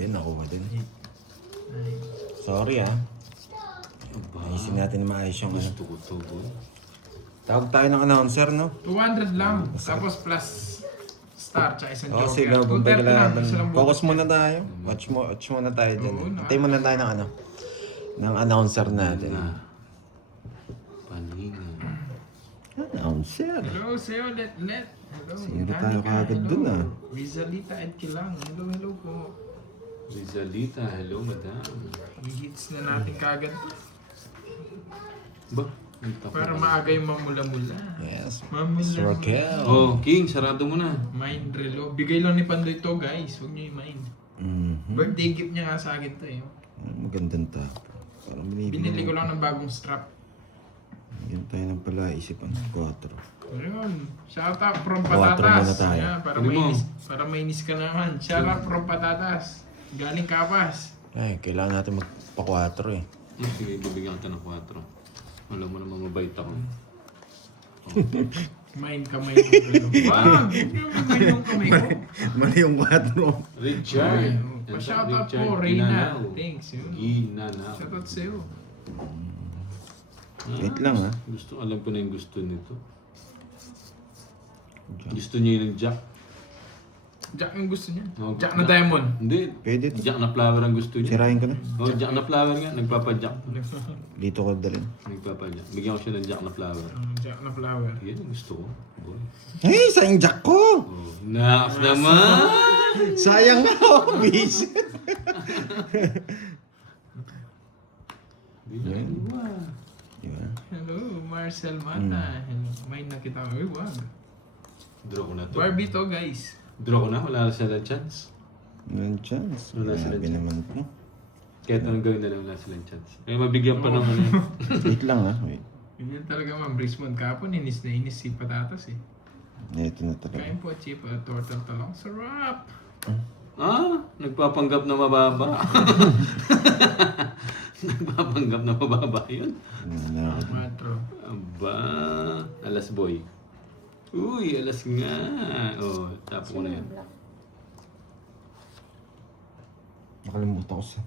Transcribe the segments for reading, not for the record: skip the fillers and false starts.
din, nakuha din. Sorry Ayusin natin na maayos yung ano. Gusto ko to, boy. Tawag tayo ng announcer, no? 200 lang. Tapos plus star, tsaka isang Oo, joker. sila, bumbay 230 lang. kalaban. Isa lang Focus butas. muna tayo. Watch muna tayo dyan. Oo, Antay muna tayo ng ano. Ng announcer natin. Paninga. Announcer. Hello, sa'yo, let. Hello. Zero Danica, tayo kaagad dun, Rizalita at Kilang. Hello po. Rizalita, hello, madam. I-hits na natin kaagad. Ba? Para maaga yung mamula-mula. Yes. Mamula. Sir Raquel. Oh, King, sarado mo na. Mind relo. Bigay lang ni Pandoy to, guys. Huwag niyo i-mind. Mhm. Birthday gift niya nga sa akin to eh. Magandang tapo. Parang Binili ko lang ng bagong strap. Yan tayo ng pala isipan. 4. Ayun. Shout out from Quattro Patatas. muna tayo. Yeah, para mainis ka naman. Shout out from Patatas. Galing Kapas. Ay, kailangan natin magpa-4 eh. Sige, bibigyan kita ng 4. Alam mo naman mabait ako. Mind kamay ko. Wag! Mind yung kamay ko. Mali yung 4. Richard. Pa-shout out po, Reyna. Thanks. Yun. Ginanaw. Shout out sa'yo. Wait lang Alam ko na yung gusto nito. Gusto niya yung Jack. Jack yung gusto niya. Oh, Jack na diamond. Hindi. Pwede. Jack na flower ang gusto niya. Sirahin ko na. Oh, Jack na flower nga. Nagpapa-Jack. Dito ko dalhin. Nagpapa-Jack. Bigyan ko siya ng Jack na flower. Jack na flower. Yan ang gusto ko. Boy. Hey, sayang jack ko! Oh, naaf naman! Sayang na ako, vision. Yan. Diba? Hello, Marcel Mata. Hello. May nakita ko. Uy, wag. Draw ko na to. Barbie to, guys. Draw ko na. Wala na silang chance. Walang chance. Wala sila Grabe dyan. naman po. Kahit anong gawin na lang, wala silang chance. Kaya mabigyan pa naman yan. Wait lang Wait. Ganyan talaga, ma'am. Brismond kapon. Inis na inis si Patatas eh. Ito na talaga. Kain po, chip. Tortang talong. Sarap! Nagpapanggap na mababa. Nagpapanggap na mababa yun. Matro. Aba, alas boy. Uy, alas nga. Oh, tapo ko na yan. Nakalimutan ko sa...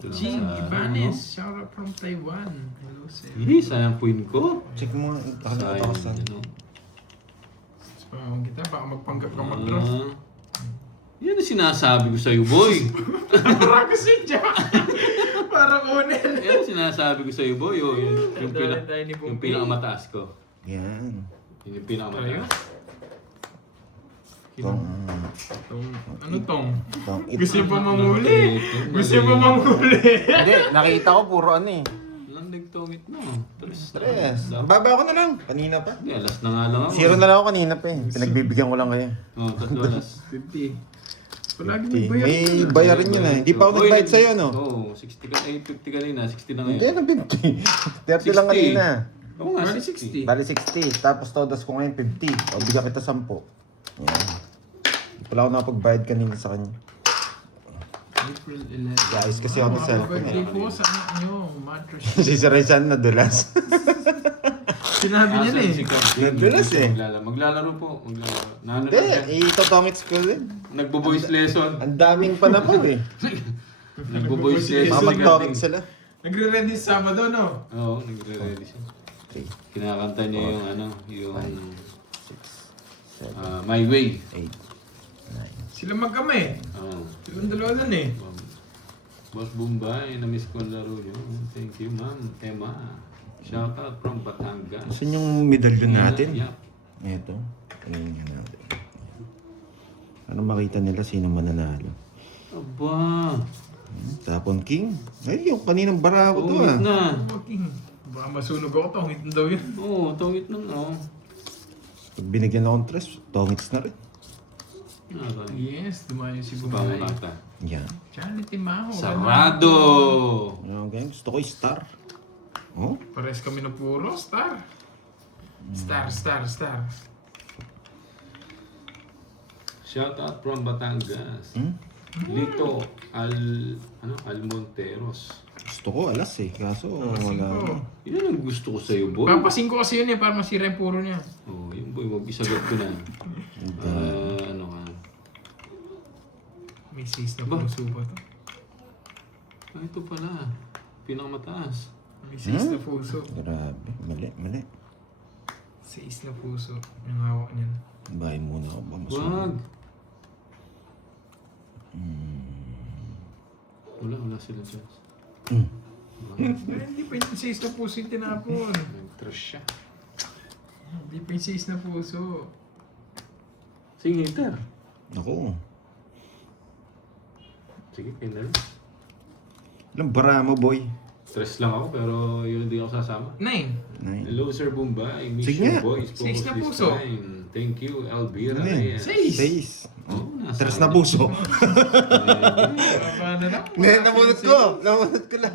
Jing Ibanez. Shout out from Taiwan. Hello, sir. Hindi, sayang point ko. Check mo. Nakalimutan ko sa... Ano? Pangawang kita, baka magpanggap ka mag-draw. Yan ang sinasabi ko sa'yo, boy. Para kasi Jack! Para kunin. Yan ang sinasabi ko sa'yo, boy. Oh, yung Yung pinakamataas ko. Yan. Yun yung pinakamataas. Tong... Ano tong? Tong... Gusto niyo pa mamuli? Gusto niyo pa mamuli? Hindi, nakita ko puro ano eh. Walang nagtongit na. Tres. Baba ko na lang. Kanina pa. Hindi, alas na nga lang ako. 0 na lang ako kanina pa eh. Pinagbibigyan ko lang kayo. Oh, tatlo alas. 50. Palagi may bayar. May bayarin yun Hindi pa ako nagbayad sa'yo, no? Oo, 60 ka, 50 kanina, 60 na Hindi, ngayon. ano 50? 30 lang kanina. Oo nga, Bali 60. 60. Bali 60. Tapos todas ko ngayon 50. O, bigyan kita 10. Yan. Hindi pala ako nakapagbayad kanina sa kanya. April 11. Guys, kasi ako sa... Happy birthday po sa anak nyo, Matros. Si Sir Rizal nadulas. Sinabi niya na eh. Nadulas eh. Maglalaro po. Maglalaro. Nano Hindi, na siya. itotongits ko din. Nagbo-voice lesson. Ang daming panahon eh. Nagbo-voice lesson. Mamagtongits sila. Nagre-ready sa Sabado, no? Oo, nagre-ready siya. Kinakanta niya yung ano, yung My Way. 8. Sila magkami. Oo. Silang dalawa dun eh. Boss Bombay, na-miss ko ang laro niyo. Thank you, ma'am. Emma. Shout out from Batangas. Saan yung medalyon natin? Yep. Ito. Kanina natin. Ano makita nila sino mananalo? Aba. Tapon King. Ay, yung kaninang barako to Tungit na. Fucking. Baka masunog ako, tongit na daw yun. Oo, tungit na. Oo. Pag binigyan akong tres, tongits na rin. Yes, dumayo si Bumay. Pangulata. Yan. Charity Maho. Sarado! Okay, gusto ko star. Oh? Pares kami na puro star. Star. Shout out from Batangas. Lito Almonteros. Gusto ko alas eh, kaso wala. Yan ang gusto ko sa'yo, boy. Papasin ko kasi yun eh, para masira yung puro niya. Oh, yun boy, mag-isagot ko na. Ano ka? May 6 na Ba? puso pa to. Ah, ito pala. Pinakamataas. May 6 na puso. Grabe. Mali. 6 na puso. Yung hawak niyan. Bahay muna ako ba? Wag. Wala sila chance. Ay, hindi pa yung 6 na puso yung tinapon. Nag-trash siya. Hindi pa yung 6 na puso. Sige, hitter. Ako. Sige, kayo na rin. Ilang bara mo, boy? Stress lang ako pero yun hindi ako sasama. 9. Nine. Hello, Sir Bombay. Miss Sige you, nga. boys. Six na Focus puso. this time. Thank you, Elvira Ano yan? Reyes. 6. 6. Oh, nasa Tres na akin. puso. Paano na? Hindi, namunod ko. Namunod ko lang.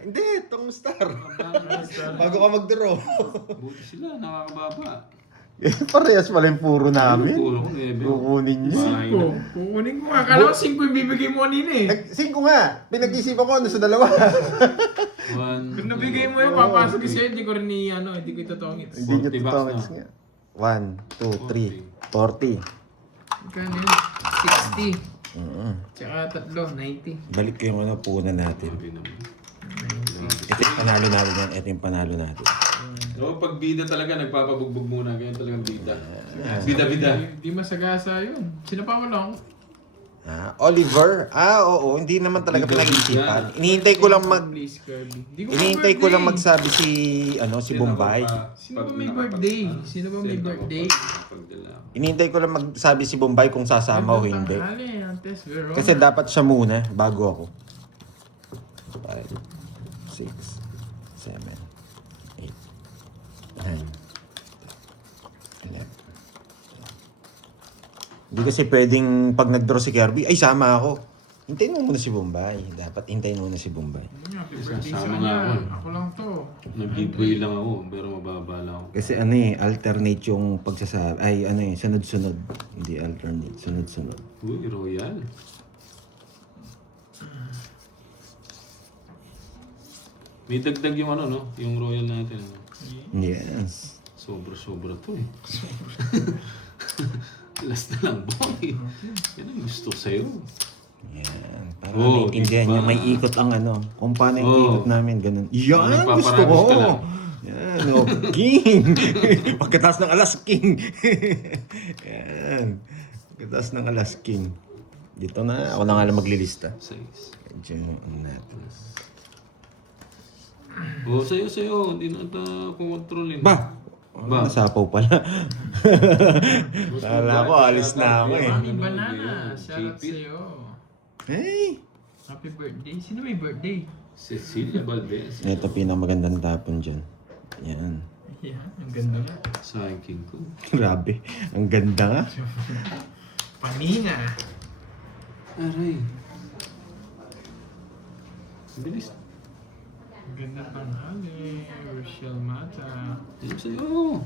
Hindi, itong star. Bago ka mag-draw. Buti sila, nakakababa. Parehas pala yung puro namin. Puro ko, nebe. Kukunin niyo. Bahay 5. na. Kukunin ko nga. Akala ko 5 yung bibigay mo kanina eh. 5 nga. Pinag-isipan ko ano sa dalawa. One, Kung nabigay mo yun, papasok ko sa'yo, hindi ko rin hindi ko itotongit. Hindi nyo 40 bucks tutongits na. nga. 1, 2, 3, 40. Kano yun? 60. Tsaka 3, 90. Balik ko yung ano, punan natin. Sabi naman. Ito yung panalo natin yan. Ito yung panalo natin. So, pag bida talaga, nagpapabugbog muna. Kaya talagang bida. Bida-bida. Hindi masagasa yun. Sino pa mo lang? Oliver? Oo. Hindi naman talaga pinag-isipan. Inihintay ko lang Please, Kirby. Hindi ko Inihintay ko lang birthday. magsabi si Bombay. Sino ba may birthday? Sino ba may birthday? Inihintay ko lang magsabi si Bombay kung sasama o hindi. Tanghali, Antes Verona. Kasi dapat siya muna bago ako. 5, 6, 7, 8, 9, 11. Hindi kasi pwedeng pag nag-draw si Kirby, ay sama ako. Hintayin mo muna si Bombay. Dapat hintayin muna si Bombay. Happy birthday sa Sasama kanya. nga ako. Ako lang to. Nag-giveaway lang ako, pero mababa lang ako. Kasi alternate yung pagsasabi. Ay, sunod-sunod. Hindi alternate, sunod-sunod. Uy, royal. May dagdag yung yung royal natin. Yes. Sobra-sobra to eh. Last na lang, boy. Yan ang gusto sa'yo. Yan. Para Oh, maintindihan diba? niya, may ikot ang kung paano yung Oh. ikot namin, ganun. Yan, Nagpaparamis gusto ko. ka lang. Yan, king. Pagkataas ng alas, king. Yan. Pagkataas ng alas, king. Dito na, ako na nga lang maglilista. 6. Diyan, natin. Oh, sa'yo. Hindi na ito kukontrolin. Ba? Ba? Nasapaw pala. Kala ko, alis na ako eh. Mami Banana, shout out Keep it. sa'yo. Hey! Happy birthday. Sino may birthday? Cecilia Valdez. Ito pinamagandang tapon dyan. Yan. Yan, ang ganda nga. Sayang king ko. Grabe. Ang ganda nga. Panina. Aray. Bilis. Ang ganda tanghali. Rochelle Mata. Yan sa'yo.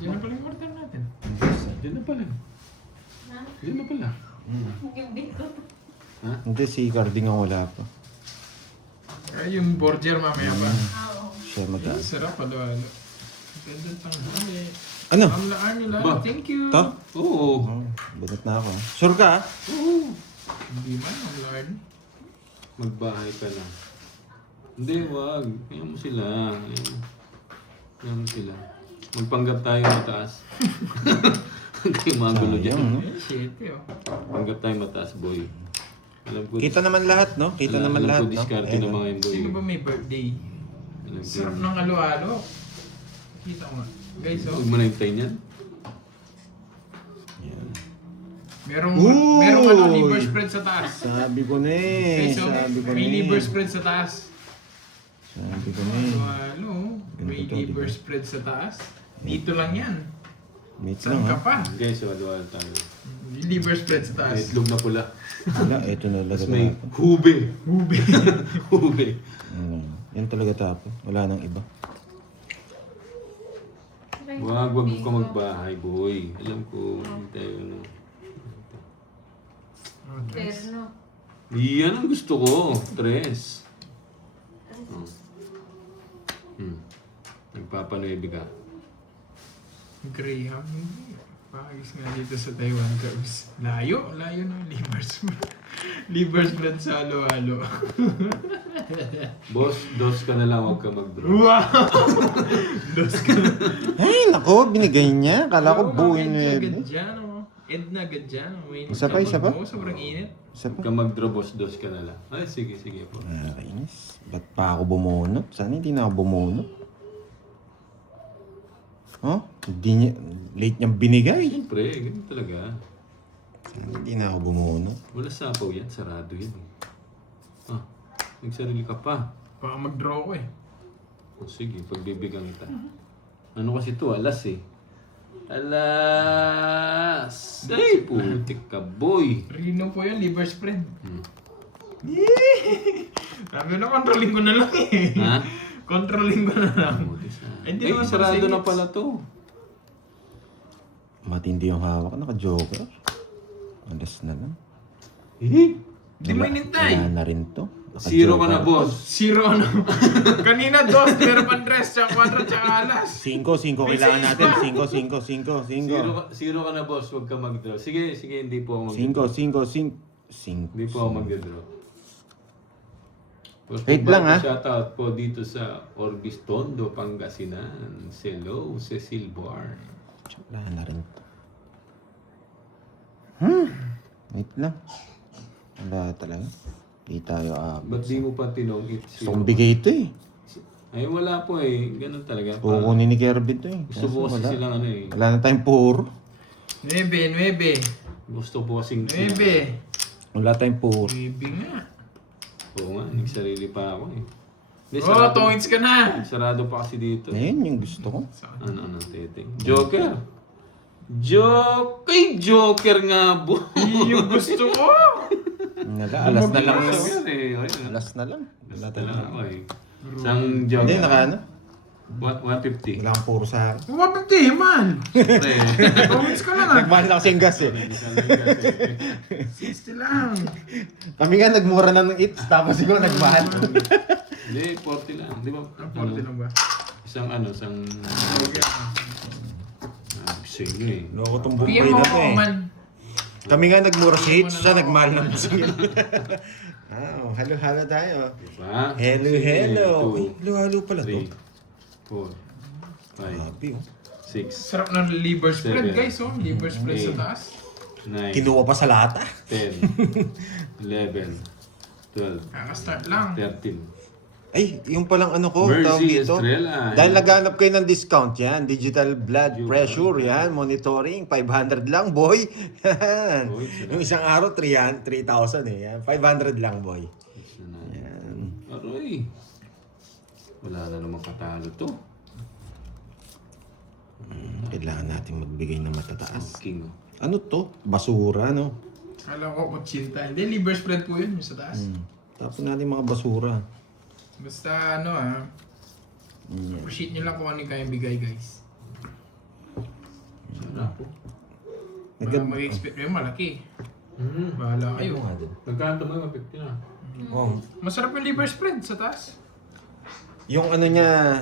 Diyan na pala yung order natin. Diyan na pala. Diyan na pala. Ha? Hindi, si Carding ang wala pa. Kaya yung borger mamaya pa. Siya mag-aas. Sarap palo-halo. Ang ganda tanghali. Ano? Ang laan nila. Ba? Thank you. To? Oo. Oh, bunot na ako. Sure ka? Oo. Hindi man, ang laan. Magbahay ka na. Hindi, wag. Kaya mo sila. Kaya mo sila. Magpanggap tayo mataas. Hindi yung mga gulo dyan. Sayang, no? Eh, shit oh. Panggap tayo mataas, boy. Alam ko. Kita naman lahat, no? Kita naman alam lahat, ko no? diskarte Ayun, ng no? mga yung boy. Sino ba may birthday? Alam ko. Sarap ng halo-halo. Kita mo nga. Guys, oh. Huwag mo na hintayin yan. Yan. Merong Uy! liver spread sa taas. Sabi ko na eh. Guys, oh. Sabi ko na May eh. liver spread sa taas. Sabi ko na eh. Halo-halo. May Ganito to, liver diba? spread sa taas. Dito lang yan. Meet Saan lang, ka ha? pa? Guys, wala tayo. May liver spread sa May taas. itlog na pula. Wala, ito na Tapos talaga may tapon. hube. Ube. Hube. Yan talaga tapon. Wala nang iba. Wag ka magbahay, boy. Alam ko, hindi tayo ano. Oh, nice. Terno. Yan ang gusto ko. Tres. Oh. Nagpapanuebi ka. Graham, hindi. Pakis nga dito sa Taiwan Cubs. Layo na livers. Livers blood sa halo-halo. Boss, dos ka na lang, huwag ka mag-draw. Wow! Dos ka na. Ay, nako, binigay niya. Kala ko Oo, buuin medyo niya. agad dyan, oh. End na agad dyan. Oh. May Isa pa, isa pa? Oo, sobrang init. Isa Huwag pa. ka mag-draw, boss, dos ka na lang. Ay, sige po. Nakakainis. Ba't pa ako bumunot? Sana hindi na ako bumunot. Oh, hindi niya, late niyang binigay. Siyempre, ganun talaga. Sana hindi na ako bumunot. Wala sapaw yan, sarado yan. Ah, nagsarili ka pa. Baka mag-draw ko eh. O sige, pagbibigyan kita. Ano kasi to, alas eh. Alas! Ay, putik ka, boy! Rino po yun, liver spread. Hmm. Sabi na, controlling ko na lang eh. Ha? Controlling ko na lang. Ay, Hindi naman sarado pala na singits. pala to. Matindi yung hawak. Naka-joker. Alas na lang. Eh? Hindi mo inintay. Wala na rin to. Zero ka na, boss. Zero ano. Kanina dos, pero pandres, tsaka 4, tsaka alas. 5 kailangan natin. 5. Zero ka na, boss. Huwag ka mag-draw. Sige, hindi po ako mag-draw. 5. Hindi po ako mag-draw. Wait lang, ha? Shoutout po dito sa Orbis Tondo, Pangasinan. Hello, Cecil Bar. Wala na rin to. Wait lang. Wala talaga. Di tayo Ba't di mo pa tinong it Gusto kong bigay ito eh. Ay, wala po eh. Ganun talaga. Kukunin ni Kervin to eh. Gusto po kasi silang ano eh. Wala na tayong puro. 9. Gusto po kasing... 9 Wala tayong puro. nga. Oo nga, nagsarili pa ako eh. Hindi, Oh, toins ka na. sarado pa kasi dito. Ayun yung gusto ko. Ano, tete. Joker! Joker nga, bo! Yung gusto ko. Alas na lang yun. Joker eh. Ayun. Alas na lang. Wala Wala tayong ako eh. Isang Joker. Hindi, naka ano? 150. Wala kang puro sa akin. 150 man. Pre. Toins ka lang ah. Nagmahal na kasi yung gas eh. 60 lang. Kami nga nagmura na ng eats, tapos ikaw nagmahal. Hindi, 40 lang. Di ba? 40 lang ba? Isang sa'yo eh. Loko tong PM bumbay mo na to ako eh. man. Kami nga nagmura sa hits, siya nagmahal ng singil. Halo-halo tayo. Diba? Hello. Uy, halo-halo pala to. 3, 4, 5, Grabe oh. 6, Sarap ng liver spread 7, guys oh. Liver spread sa 8, taas. 9, Kinuha pa sa lata. 10, 11, 12, Kaka-start lang. 13. Ay, yung palang ano ko, Mercy tawag dito. Estrella. Dahil naghanap kayo ng discount yan. Digital blood pressure yan. Monitoring, 500 lang, boy. Yan. Boy, sila. Yung isang araw, 3,000 eh. Yan. 500 lang, boy. Yan. Aroy. Wala na namang katalo to. Kailangan natin magbigay ng matataas. King. Ano to? Basura, no? Kala ko kutsinta. Hindi, liver spread po yun yung sa taas. Tapos natin mga basura. Basta ano appreciate nyo lang kung ano yung kayang bigay guys. Sarap po. Baka mag-expect kayo malaki. Bahala kayo. Nagkanto mo yung 50 na. Oh. Masarap yung liver spread sa taas. Yung ano niya,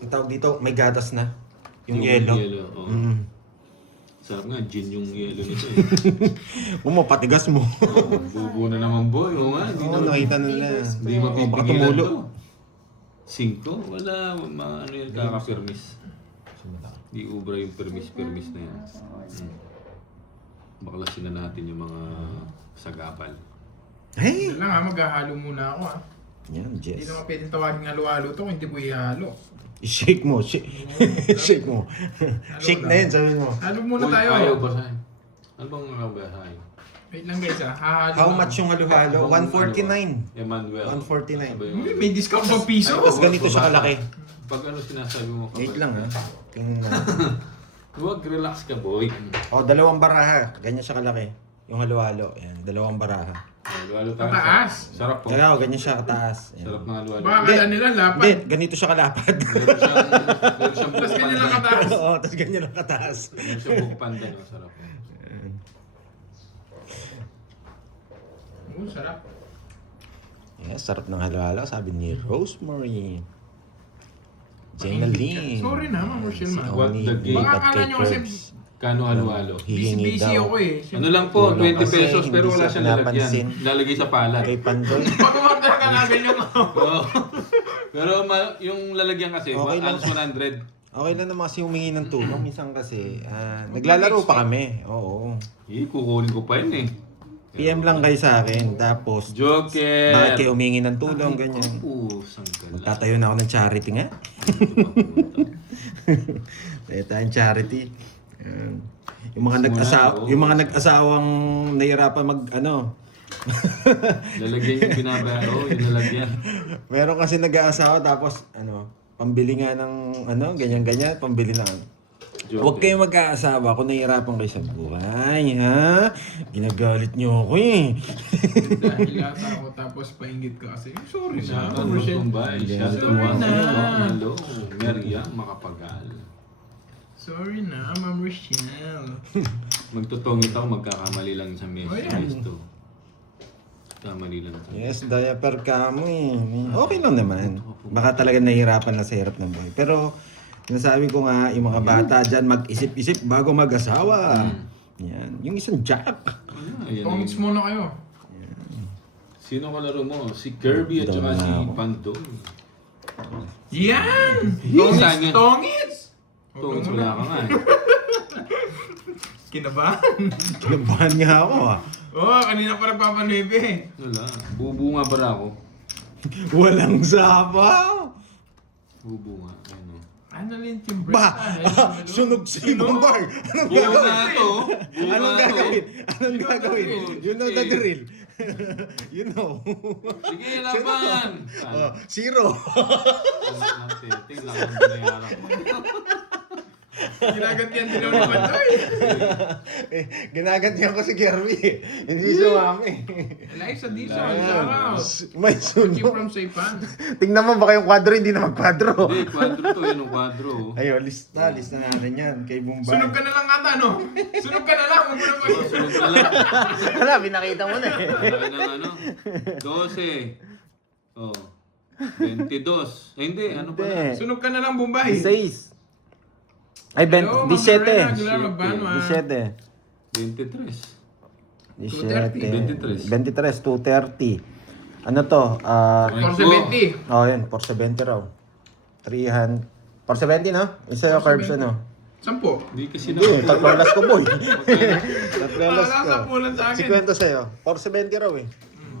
ang tawag dito, may gatas na. Yung yellow. Oo. Mm. Sarap nga, gin yung yellow nito eh. Patigas mo. Bubo na naman boy. Oo nga, hindi Oo, na nakita nila. Hindi Baka mapipigilan tumulo. to. 5? Wala, ano yun, kaka-permis. Di ubra yung permis na yan. Baklasin na natin yung mga sagapal. Hey! Ito lang maghahalo muna ako Yan, Hindi Jess. naman pwedeng tawagin halo-halo to kung hindi po ihalo. I-shake mo. Shake mo. Shake na yun, sabi mo. Halo muna Uy, tayo. ayaw basahin. Ano bang basahin? Wait lang guys hahalo. How much yung halo-halo? 149. Emmanuel. 149. Ano ba yun? May discount pa piso. Tapos ganito siya kalaki. Pag ano sinasabi mo Wait lang ha. Tingnan na. Huwag, relax ka boy. O, 2 baraha. Ganyan siya kalaki. Yung halo-halo. Yan, 2 baraha. Halo-halo tayo. Mataas. Sarap po. Kaya ganyan siya kataas. Yan. Sarap ng halo-halo. Baka kala nila Hindi, lapad. ganito siya kalapad. Meron siyang Tapos buko ganyan lang pandan. kataas. Oo, tapos ganyan lang kataas. Meron siyang buko pandan. Oh, sarap po. Sarap. Yes, sarap ng halo-halo, sabi ni Rosemary. Jenalyn. Sorry na, Ma'am Rochelle, ma. What the game? Baka akala nyo kasi Kano halo-halo? Hihingi busy daw ako eh. Ano lang po, Tulong 20 kasi pesos pero hindi wala siya siyang lalagyan. pinapansin. Lalagay sa palad. Kay Pandoy. Pag umorder ka namin yung Oo. Pero yung lalagyan kasi, Okay lang. halos 100. Okay lang naman kasi humingi ng tulong. Minsan kasi, naglalaro pa kami. Oo. Kukunin ko pa yun eh. PM lang kayo sa akin. Tapos, Joker! bakit kayo humingi ng tulong, ganyan. Pusang gala. Magtatayo na ako ng charity nga. Tayo tayong charity. Ayan. Yung mga nag-asawang nahirapan Lalagyan yung binabaro, yung lalagyan. Meron kasi nag-aasawa tapos pambili nga ng ganyan-ganyan, pambili na. Joker. Huwag kayong mag-aasawa kung nahihirapan kayo sa buhay, ha? Ginagalit niyo ako eh. dahil lata ako tapos painggit ka kasi. Sorry na, Shout out Ma'am Rochelle. Tumbay. Shout out Sorry na. Hello, Maria Makapagal. Sorry na, Ma'am Rochelle. Magtutungit ako, magkakamali lang sa Oh, yan. message to. Kamali lang sa Yes, diaper ka mo eh. Okay lang naman. Baka talaga nahihirapan na sa hirap ng buhay. Pero, sinasabi ko nga, yung mga bata dyan, mag-isip-isip bago mag-asawa. Yan. Yung isang jack. Ayan, Tongits ayan. muna kayo. Sino kalaro mo? Si Kirby at saka Doon na si ako. Pandoy. Yan! Yes. Tongits! Tungkol wala ka nga eh. Kinabahan. Kinabahan nga ako ah. Kanina pa nagpapanebe. Wala. Bubu nga ba ako? Walang sabaw. Bubu nga. Ano? Annalyn Timber. Ba! Sunog si Bombay! Anong Buo gagawin? nga to. Buo Anong nga to. gagawin? Anong gagawin? You know the drill. You know. Sige, laban! Oh, zero. Tingnan lang ang binayaran ko. Ginagantihan din ako ni Pandoy. Ginagantihan ko si Kirby. Hindi sumami. Eliza Dizon, Ayan. shout out. May Thank you sunog. from Saipan. Tingnan mo baka yung kwadro hindi na magkwadro. Hindi, kwadro to. Yun ang kwadro. Ayo, lista natin yan kay Bombay. Sunog ka na lang ata, no? Sunog ka na lang. Huwag mo na Oh, sunod na lang. Wala, pinakita mo na eh. Laki ng ano? 12. Oh. 22. Eh, hindi. Ano pala? Hindi. Sunog ka na lang, Bombay. 16. Ay, Hello, Ma'am Lorena 17. Aguilar Magbano, ah. 17. 23. 17. 23, 230. Ano to? 470. Oh, yun. 470 raw. 300. 470, no? Isa yung carbs, ano? 10. Hindi kasi Hindi, tatlong alas ko, boy. Tatlong alas Wala ko. sa pulan sa akin. Si kwento sa'yo. 470 raw eh.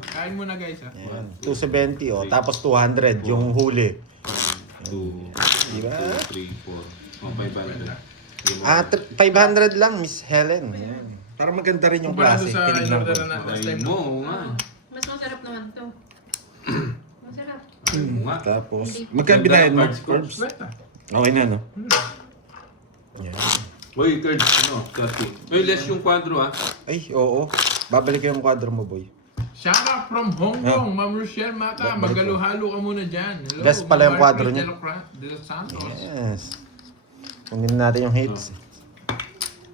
Kain mo na, guys, ha? Yan. 270, oh. Tapos 200, yung huli. 2, Diba? 3, 4. Oh, 500. 500 lang, Miss Helen. Yan. Para maganda rin yung Kumpara klase. doon sa Tinignan in-order ko. na last Ay time. mo, oo nga. Mas masarap naman to. Masarap. Ay mo nga. Tapos, magkano binayad mo? Carbs. Sweat, ah. Okay na, no? Yan. Boy, Kurt, ano? 30. Ay, less yung kwadro ah. Ay, oo. Babalik yung kwadro mo, boy. Shout out from Hong Kong, Ma'am Rochelle Mata. Magalo-halo ka muna dyan. Hello, Less pala yung Ma'am kwadro Margaret niya. De Los Santos. Yes. Kunin natin yung hits.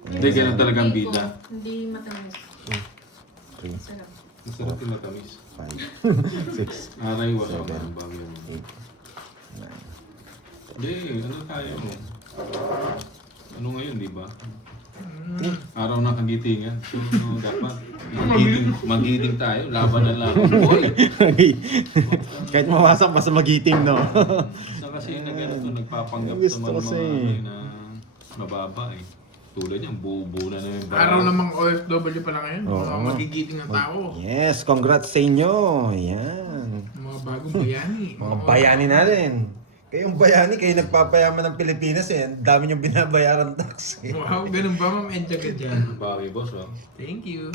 Hindi, ganun talaga ang Hindi ko- bida. Hindi matamis. 3, Masarap. Masarap yung matamis. 5, 6, Aray, wala ka ng bagay mo. 8, 9. Hindi, ano tayo? Ano ngayon, di ba? Araw ng kagitingan. So, dapat magiding tayo. Laban na lang. Boy! Kahit mawasak, basta magiting, no? Sa kasi nagpapanggap Gusto naman kasi. mga na mababa eh. Tulad yan, buo-buo na yung Araw namang OFW pala ngayon. Oo. Mga magigiting na tao. Yes, congrats sa inyo. Yan. Mga bagong bayani. Mga bayani natin. Kayong bayani, kayo nagpapayaman ng Pilipinas eh. Ang dami niyong binabayaran tax eh. Wow, ganun ba, Ma'am Edja ka dyan? Bagay, boss, oh. Thank you.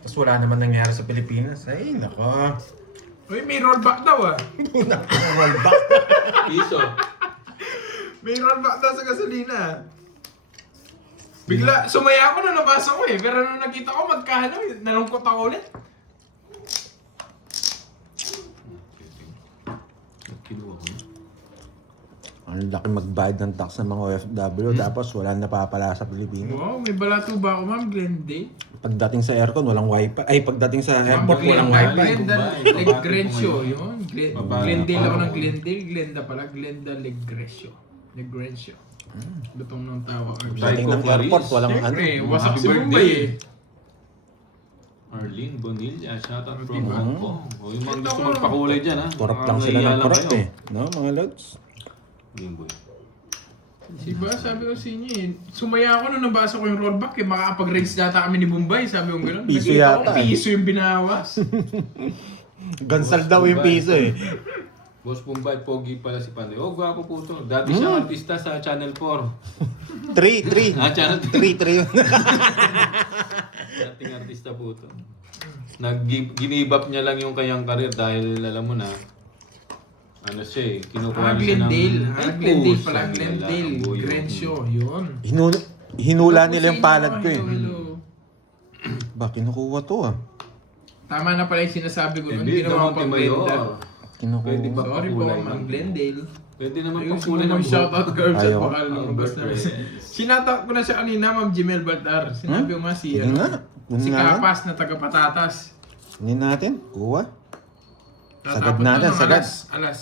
Tapos wala naman nangyari sa Pilipinas. Ay, nako. Uy, may rollback daw, ah. Rollback. Piso. May rollback daw sa gasolina. Bigla, sumaya ako nung nabasa ko eh. Pero nung nakita ko magkano, nalungkot ako ulit. Kinuha ko. Ang laki magbayad ng tax ng mga OFW tapos wala napapala sa Pilipinas. Wow, may balato ba ako, Ma'am Glendale? Pagdating sa aircon, walang wifi. Ay, pagdating sa airport, walang Glenda, wifi. Glenda Legresio, yun. Babae. Glendale ako ng Glendale. Glenda pala, Glenda Legresio. Legresio. Lutong ng tawa. Pagdating ng Psycho airport, Paris. walang ano. Siyempre, wasak Happy si birthday. Mumbai eh. Arlene Bonilla, shoutout from Diba? Hong Kong. O yung mga Ito gusto ko. magpakulay dyan, ha? Korap Baka lang sila nahiya ng lang korap kayo. eh. No, mga lods? Game boy. Diba, sabi ko sa inyo eh. Sumaya ako nung nabasa ko yung rollback eh. Makakapag-raise data kami ni Bombay. Sabi ko gano'n. Piso Nakita yata. ko piso yung binawas. Gansal daw yung piso eh. Boss Bombay, pogi pala si Panday. Oh, gwapo po to. Dati siyang artista sa Channel 4. 3. Ah, Channel 3. 3 yun. Dating artista po to. Ginibap niya lang yung kanyang karir dahil alam mo na, ano siya eh, kinukuha niya siya ng... Glendale. Ay, Tama pala, pusang Glendale. nila, ang buyo. Grencio, yun. Hinula nila yung palad ko eh. Hello. Ba, kinukuha to ah. Tama na pala yung sinasabi ko nun. Hindi Ginawa naman ko pang Mayor. blender. Pwede ba Sorry po, pakulay Ma'am ng... Glendale. Pwede naman Ayun, pakulay sino ng yung shoutout curves at Ayaw. baka lumabas na. Birthday. Sinatak ko na siya kanina, Ma'am Jimel Baltar. Sinabi ko nga si, Sige nga. si Kunin nga. Kapas na taga Patatas. Kunin natin. Kuha. Sagad Tatapon natin, na, no? sagad. Alas.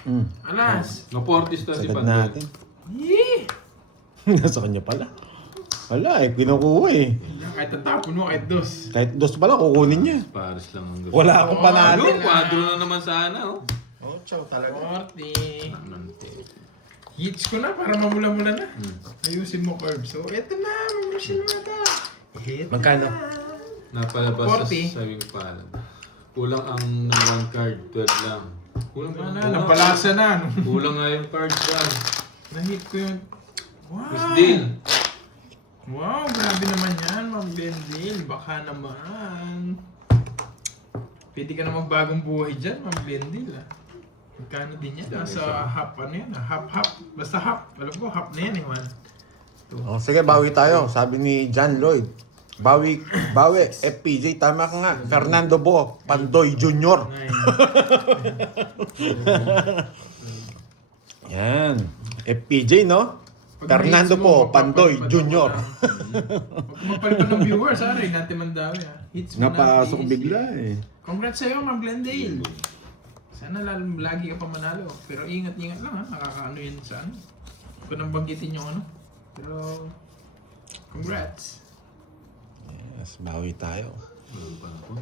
Mm. Alas. Napo-artista si Sagad Panday. natin. Yee! Nasa kanya pala. Wala eh, kinukuha eh. Kahit tatapon mo, kahit dos. Kahit dos pala, kukunin niya. Paris lang ang gusto. Wala akong panalo. Ano? Kwadro na naman sana, oh. Oh, chow talaga. 40. Nante. Hits ko na para mamula-mula na. Hmm. Ayusin mo, Curb. So, eto na. Mamusin mo ata. Magkano? Napalabas 40. sa saving palad. Kulang ang one card, 12 lang. Kulang pa Ano, napalasa na. No? Kulang nga yung card dyan. Nahit ko yun. Wow! Miss Deal. Wow, grabe naman yan, Ma'am Glendale. Baka naman. Pwede ka na magbagong buhay dyan, Ma'am Glendale. Ah. Magkano din yan? Nasa half, ano yan? Half. Basta half. Alam ko, half na yan eh, man. Oh, sige, bawi tayo. Sabi ni John Lloyd. Bawi, FPJ, tama ka nga. Fernando Bo, Pandoy Jr. Yan. FPJ, no? Fernando po, Pandoy Jr. Huwag mapalipan ng viewers, ha? Reynate Mandawi, ha? Hits mo na, Napasok please. bigla eh. Congrats sa'yo, Ma'am Glendale. Sana lagi ka pa manalo. Pero ingat-ingat lang, ha? Nakakaano yun sa ano. Huwag ko nang banggitin yung ano. Pero, congrats. Yes, bawi tayo. Ano pa na po?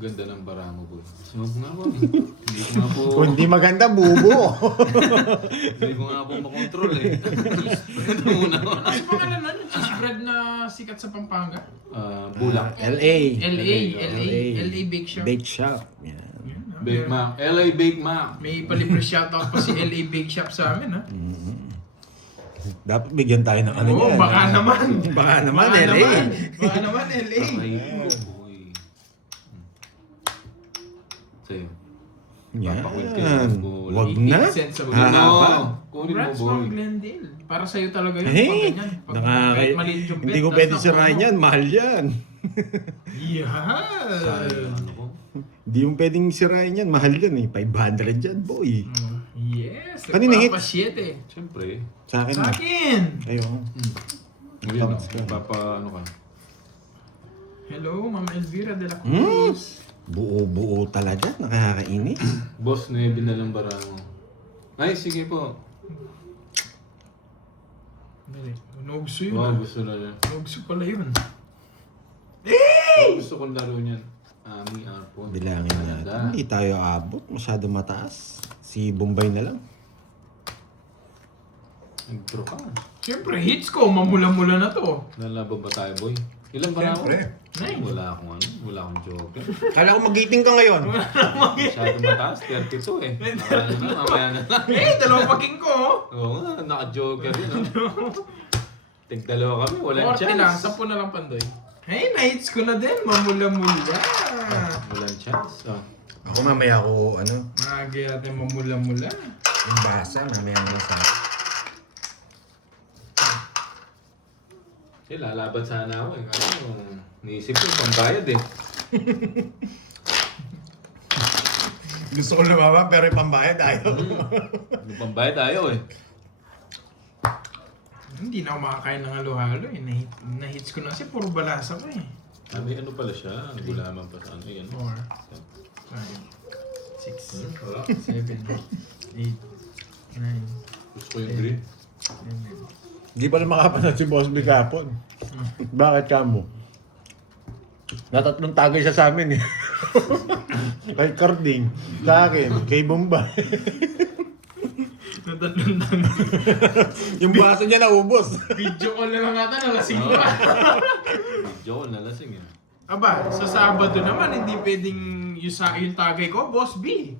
Ganda ng bara mo, boy. Sumab nga po. Hindi ko nga po... Kung hindi maganda, bubo. Hindi ko nga po makontrol eh. Ito muna ko. Ano sa pangalan nun? Cheese bread na sikat sa Pampanga? Bulak. LA. LA Bake Shop. Bake Shop. Yan. Yan, ha? Bake Mac. LA Bake Mac. May palibre shoutout pa si LA Bake Shop sa amin, ha? Dapat bigyan tayo ng ano Oo, yan. baka naman. Baka naman, Baka LA. naman. Baka naman, LA. Ay, boy. Sa'yo. Yan. Papakwit ka ng bulak. Wag na. 80 cents sa Ah, Ano? ba? Kunin mo, Congrats, boy. Ma'am Glendale. Para sa'yo talaga yun. Hey, Pag ganyan. Pag kahit maliit yung bet, hindi ko that's pwede not sirain ano. yan. Mahal yan. Yeah. Sayang, ano ko? Hindi yung pwedeng sirain yan. Mahal yan eh. 500 yan, boy. Yes. Kanina hits? Nagpapa-7. Siyempre. Sa akin Sa na. akin. Ayun. Ngayon, ano ka? Hello, Ma'am Elvira de la Cruz. Buo-buo talaga. Nakakainis. Boss na binalang bara mo. Ay, sige po. Dali. Nogso yun. Wow, ah. gusto na niya. Nogso pala yun. Gusto kong laro niyan. Ami, Arpon. Bilangin natin. Hindi tayo abot. Masyado mataas. Si Bombay na lang. Nag-draw ka. Siyempre, hits ko. Mamula-mula na to. Lalaban ba tayo, boy? Ilan ba na ako? Nine. Wala akong ano. Wala akong joker. Kala ko magiting ka ngayon. Masyado mataas. 32 eh. Mamaya na, mamaya na lang. Eh, dalawang paking ko. oh. Oo nga, naka-joker yun. Tig-dalawa kami, walang 40 lang. chance. 10 na lang, Pandoy. Hey, na-hits ko na din. Mamula-mula. Walang chance. Oh. Ako mamaya ako, Nagay natin mamula-mula. yung basa. Mamaya ako sa... Eh, lalaban sana ako eh. Kasi naisip ko, pambayad eh. Gusto ko lumama pero pambayad ayaw. Nagpambayad tayo eh. Hindi na ako makakain ng halo-halo eh. Na-hits ko na kasi puro balasa ko eh. May ano pala siya, gulaman pa sa ano yan. 4, 5, 6, 7, 8, 9, Gusto ko yung green. 10. Hindi pala makapanood si Boss B kapon. Bakit ka mo? Natatlong tagay siya sa amin eh. Kay Cording, sa akin, kay Bombay. Natatlong lang. Yung baso niya naubos. Video call na lang ata, nalasing pa. Medyo nalasing eh. Aba, sa Sabado naman, hindi pwedeng yung tagay ko, Boss B.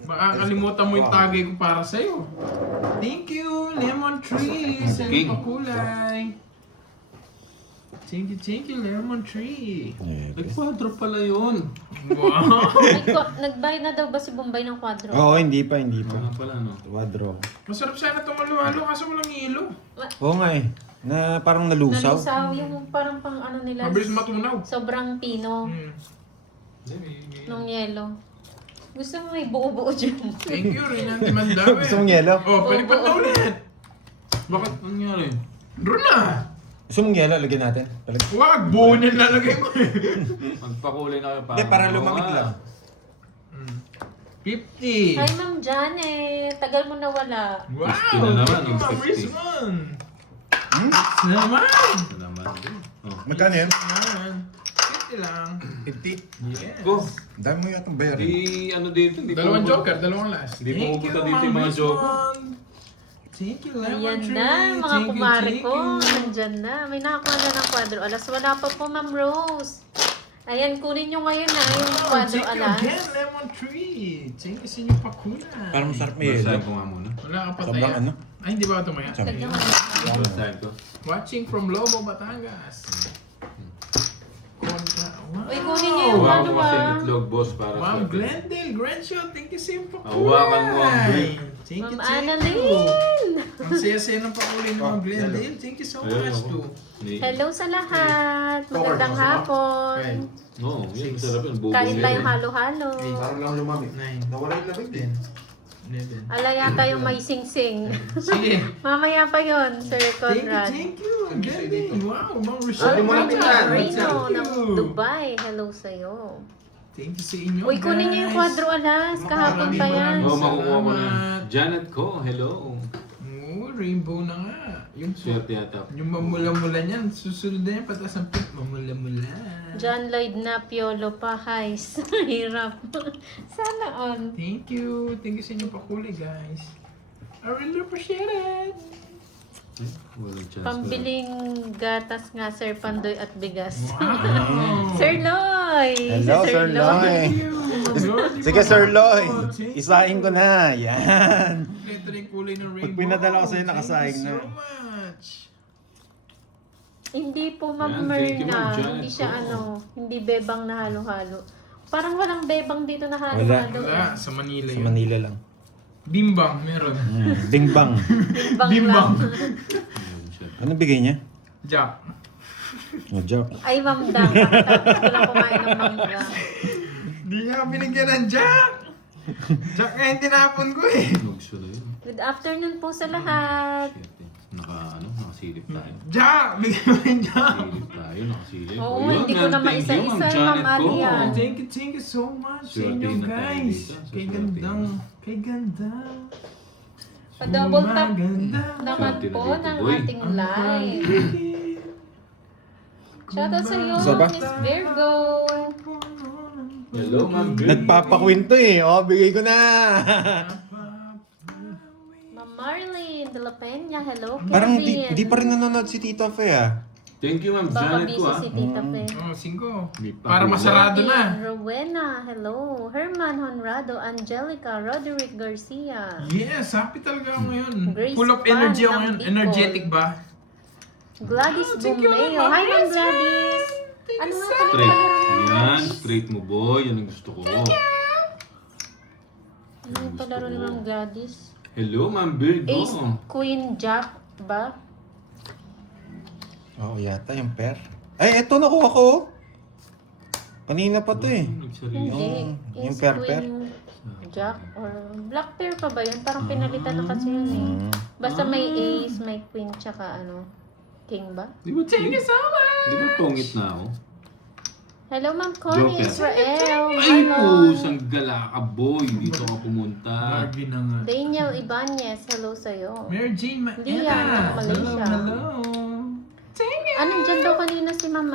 Makakalimutan mo yung tagay ko para sa'yo. Thank you, Lemon Tree. Sa King. pakulay. Thank you, Lemon Tree. Nag-quadro pala yun. Wow. Nagbayad na daw ba si Bombay ng kwadro? Oo, hindi pa. Ano pala no? Quadro. Masarap sana itong halo-halo kaso walang ilo. Oo nga eh. Na parang nalusaw. Nalusaw yung parang pang ano nila. Mabilis matunaw. Sobrang pino Hmm. nung yelo. Gusto mo may buo-buo dyan. Thank you, Renan Timandawe. Gusto mong yelo? Oh, palipat na ulit. Bakit nangyari? Doon na. Gusto mong yelo? Lagyan natin. Wag, buo niyan lalagay ko eh. Magpakulay na kayo para. Hindi, para lumamig lang. 50. Hi, Ma'am Janet. Tagal mo nawala. Wow! 50 na naman, Thank you, Ma'am 50. Rizwan. Naman! Ito naman. Oh. Magkano yan? Naman. 50 lang. 50. Yes. Go. Dami mo yatang bayarin. Di ano dito, di Dalawang pumupunta- joker, dalawang last. Hindi Thank pumupunta you, dito yung Ma'am mga joker. Rizwan. Thank you, Lemon Ayan Tree. na, mga Thank you, kumare thank ko. you. Nandyan na. May nakakuha na ng kwadro. Alas, wala pa po, Ma'am Rose. Ayan, kunin nyo ngayon na yung Oh, kwadro thank you alas. again, Lemon Tree. Thank you sa inyong pakulay. Parang masarap may Basahin yelo. ko nga muna. Wala ka pa Sobrang tayo. ano? Ay, hindi ba ito maya? Sabi. Lagyan mo na. Basahin ko. Watching from Lobo, Batangas. Kontra. Wow! Uy, kunin niyo yung Hawakan ano mo kasi ah. yung itlog, boss, para Wow, sa... Glendale, Grandshot, thank you sa iyong pakulay. Hawakan mo ang brick. Thank you, Ma'am thank you. Annalyn. Ang saya-saya ng pakulay ng mga Glendale. Thank you so Ayun, much, ako. too. Hindi. Hello sa lahat. Magandang hapon. Oo, yun, masarap yun. Bubong Kain yun. tayong halo-halo. Parang lang lumamig. 9, Nawala yung lamig din. 11. Ala yata yung may sing-sing. Sige. Mamaya pa yon, Sir Conrad. Thank you. Glendale. Wow, Ma'am Sabi mo lang Rochelle. pinlan. Reno ng Thank you. Dubai. Hello sa'yo. Thank you sa inyo, Uy, kunin niyo yung kwadro alas. Kahapon pa yan. Oo, makukuha ko na. Salamat. Janet ko, hello. Oo, rainbow na nga. Yung, Swerte yata. yung mamula-mula niyan, susunod na yan, patas ang pit. Mamula-mula. John Lloyd na Piolo pa. Highs. Hirap. Sana on. Thank you. Thank you sa inyo pakulay, guys. I really appreciate it. Walang chance. Pambiling gatas nga, Sir Pandoy at bigas. Wow. Sir Loy! Hello, Si Sir Loy. Thank you. Lord, Sige, Sir Loy. Thank you. Isahin ko na. Yan. Ito na yung kulay ng rainbow. Pag pinadala ko sa'yo, nakasahig Thank you na. so much. Hindi po, Ma'am Yan, thank you, Ma'am Myrna. Janet. Hindi siya Oo. hindi bebang na halo-halo. Parang walang bebang dito na Wala. halo-halo. Wala, sa Manila Sa yun. Manila lang. Bimbang, meron. Bingbang. Bimbang Bimbang. lang. Ayun siya. Ano bigay niya? Jack. Oh, joke. Ay, Ma'am Dang. Tapos ko lang kumain ng mangga. Di nga binigyan ng Jack. Jack nga yung tinapon ko eh. Nugso na yun. Good afternoon po sa lahat. Shit eh. Nakasilip tayo. Jack! Bigyan mo yung Jack. Silip tayo, nakasilip. Oo, Ayun, hindi ko yan, na thank you, maisa-isa, Ma'am Ma'am Janet ko. Alia. Thank you so much sa Swerte inyo na tayo guys. dito. Kay Swerte gandang, na. kay gandang. Pa-double tap Gumaganda. naman Swerte na po dito, ng boy. ating live. Shoutout sa iyo, Isa ba? Miss Virgo. Hello, Ma'am Bill. Nagpapakwento eh. Oh, bigay ko na. Ma'am Marlene de la Peña. Hello, Kevin. Parang di pa rin nanonood si Tita Fe ah. Thank you, Ma'am Baka Janet ko busy ah. si Tita Fe. Oh, 5. Di pa Para hula. masarado na. Rowena, hello. Herman Honrado, Angelica, Roderick Garcia. Yes, happy talaga ako ngayon. Grace Full of Pan energy ako ng ngayon. Bicol. Energetic ba? Gladys thank you, Bumeo. Ma'am Hi, Ma'am Grace. Gladys. Ano nga pala Straight. palaro ni Yan, straight mo boy. Yan ang gusto ko. Ano yung palaro ni Ma'am Gladys? Hello, Ma'am Virgo. Ace Queen Jack ba? Oo, yata yung pair. Ay, eto nakuha ko. Kanina pa to eh. Nagsarili. Hindi. Yung Ace pair-pair. Queen Jack or Black Pair pa ba yun? Parang pinalitan na kasi yun eh. Basta may ace, may queen, tsaka king ba? Di ba Thank you so much! Di ba tungit na ako? Hello, Ma'am Connie Joker. Israel. Ay, Hello. pusang gala ka, boy. Dito ka pumunta. Barbie na nga. Daniel Ibanez, hello sa'yo. Mary Jane Liam, Maeda. Malaysia. Hello. Thank you. Anong dyan daw kanina si Ma'am,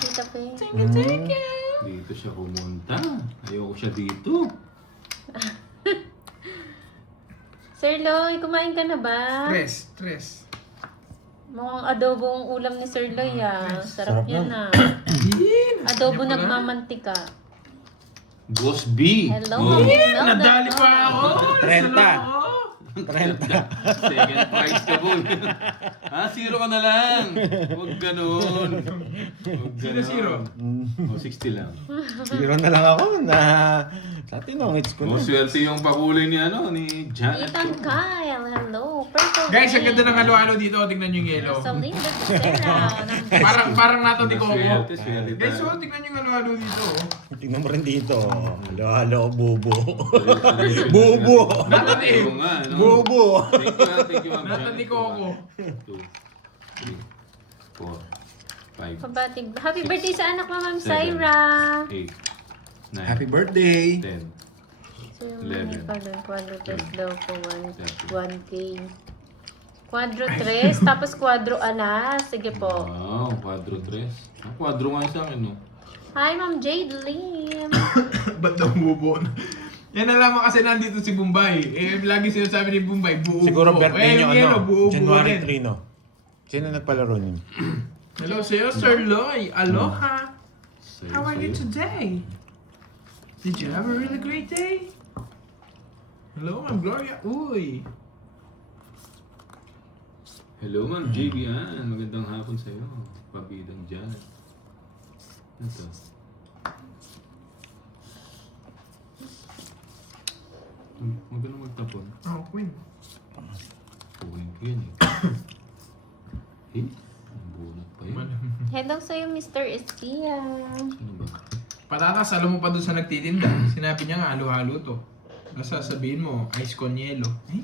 Tita Faye? Thank you. Dito siya pumunta. Ayoko siya dito. Sir Loy, kumain ka na ba? Stress. Mukhang adobong ulam ni Sir Loy Sarap Sarap yan Adobo nagmamantika. Boss B. Hello, Oh. Ma'am Imelda. Nadali pa ako. 30. Second prize ka, boy. Zero ka na lang. Huwag ganun. Huwag ganun. Zero. O, 60 lang. Zero na lang ako na sa tinongits ko O, na. swerte yung pakulay ni Janet. Ethan Kyle, hello. Purple Guys, ang ganda Rain. ng halo-halo dito. Tingnan nyo yung yellow. Rosalinda Lucera. Parang nato di ko. Swerte Guys, tayo. tingnan yung halo-halo dito. Tingnan mo rin dito. Halo, bubo. Bubo. Nato di. Oo nga, no? Bubo. Thank you, Ma'am Nato Janet. di ko ako. 2, 3, 4, 5, Pabati. Happy birthday sa anak mo, Ma'am 7, Syra. 8, 9, Happy birthday. 10. So yung 11. mga pala, quadro 3 daw po, 13. 1K. Quadro 3, tapos quadro alas. Sige po. Wow, quadro 3. Ang quadro nga sa akin, no? Hi, Ma'am Jade Lim. Ba't daw bubo na? Yan nalaman kasi nandito si Bombay. Lagi sinasabi ni Bombay, buo. Siguro buo. birthday yung niyo yellow, buo, buo January din. 3, no? Sino nagpalaro niyo? Hello sa'yo, Sir Loy. Aloha. Sa'yo, How are you sa'yo. today? Did you have a really great day? Hello, Ma'am Gloria. Uy. Hello, Ma'am JB. Magandang hapon sa'yo. Pabidang Janet. Ano to? Huwag ka na magtapon. Oh, Queen. Puwing ko yan eh. Ang bunot pa yun. Hello sa'yo, Mr. Estia. Ano ba? Patatas, alam mo pa doon sa nagtitinda. Sinabi niya nga, halo-halo to. Nasa sabihin mo, ice con yelo. Eh?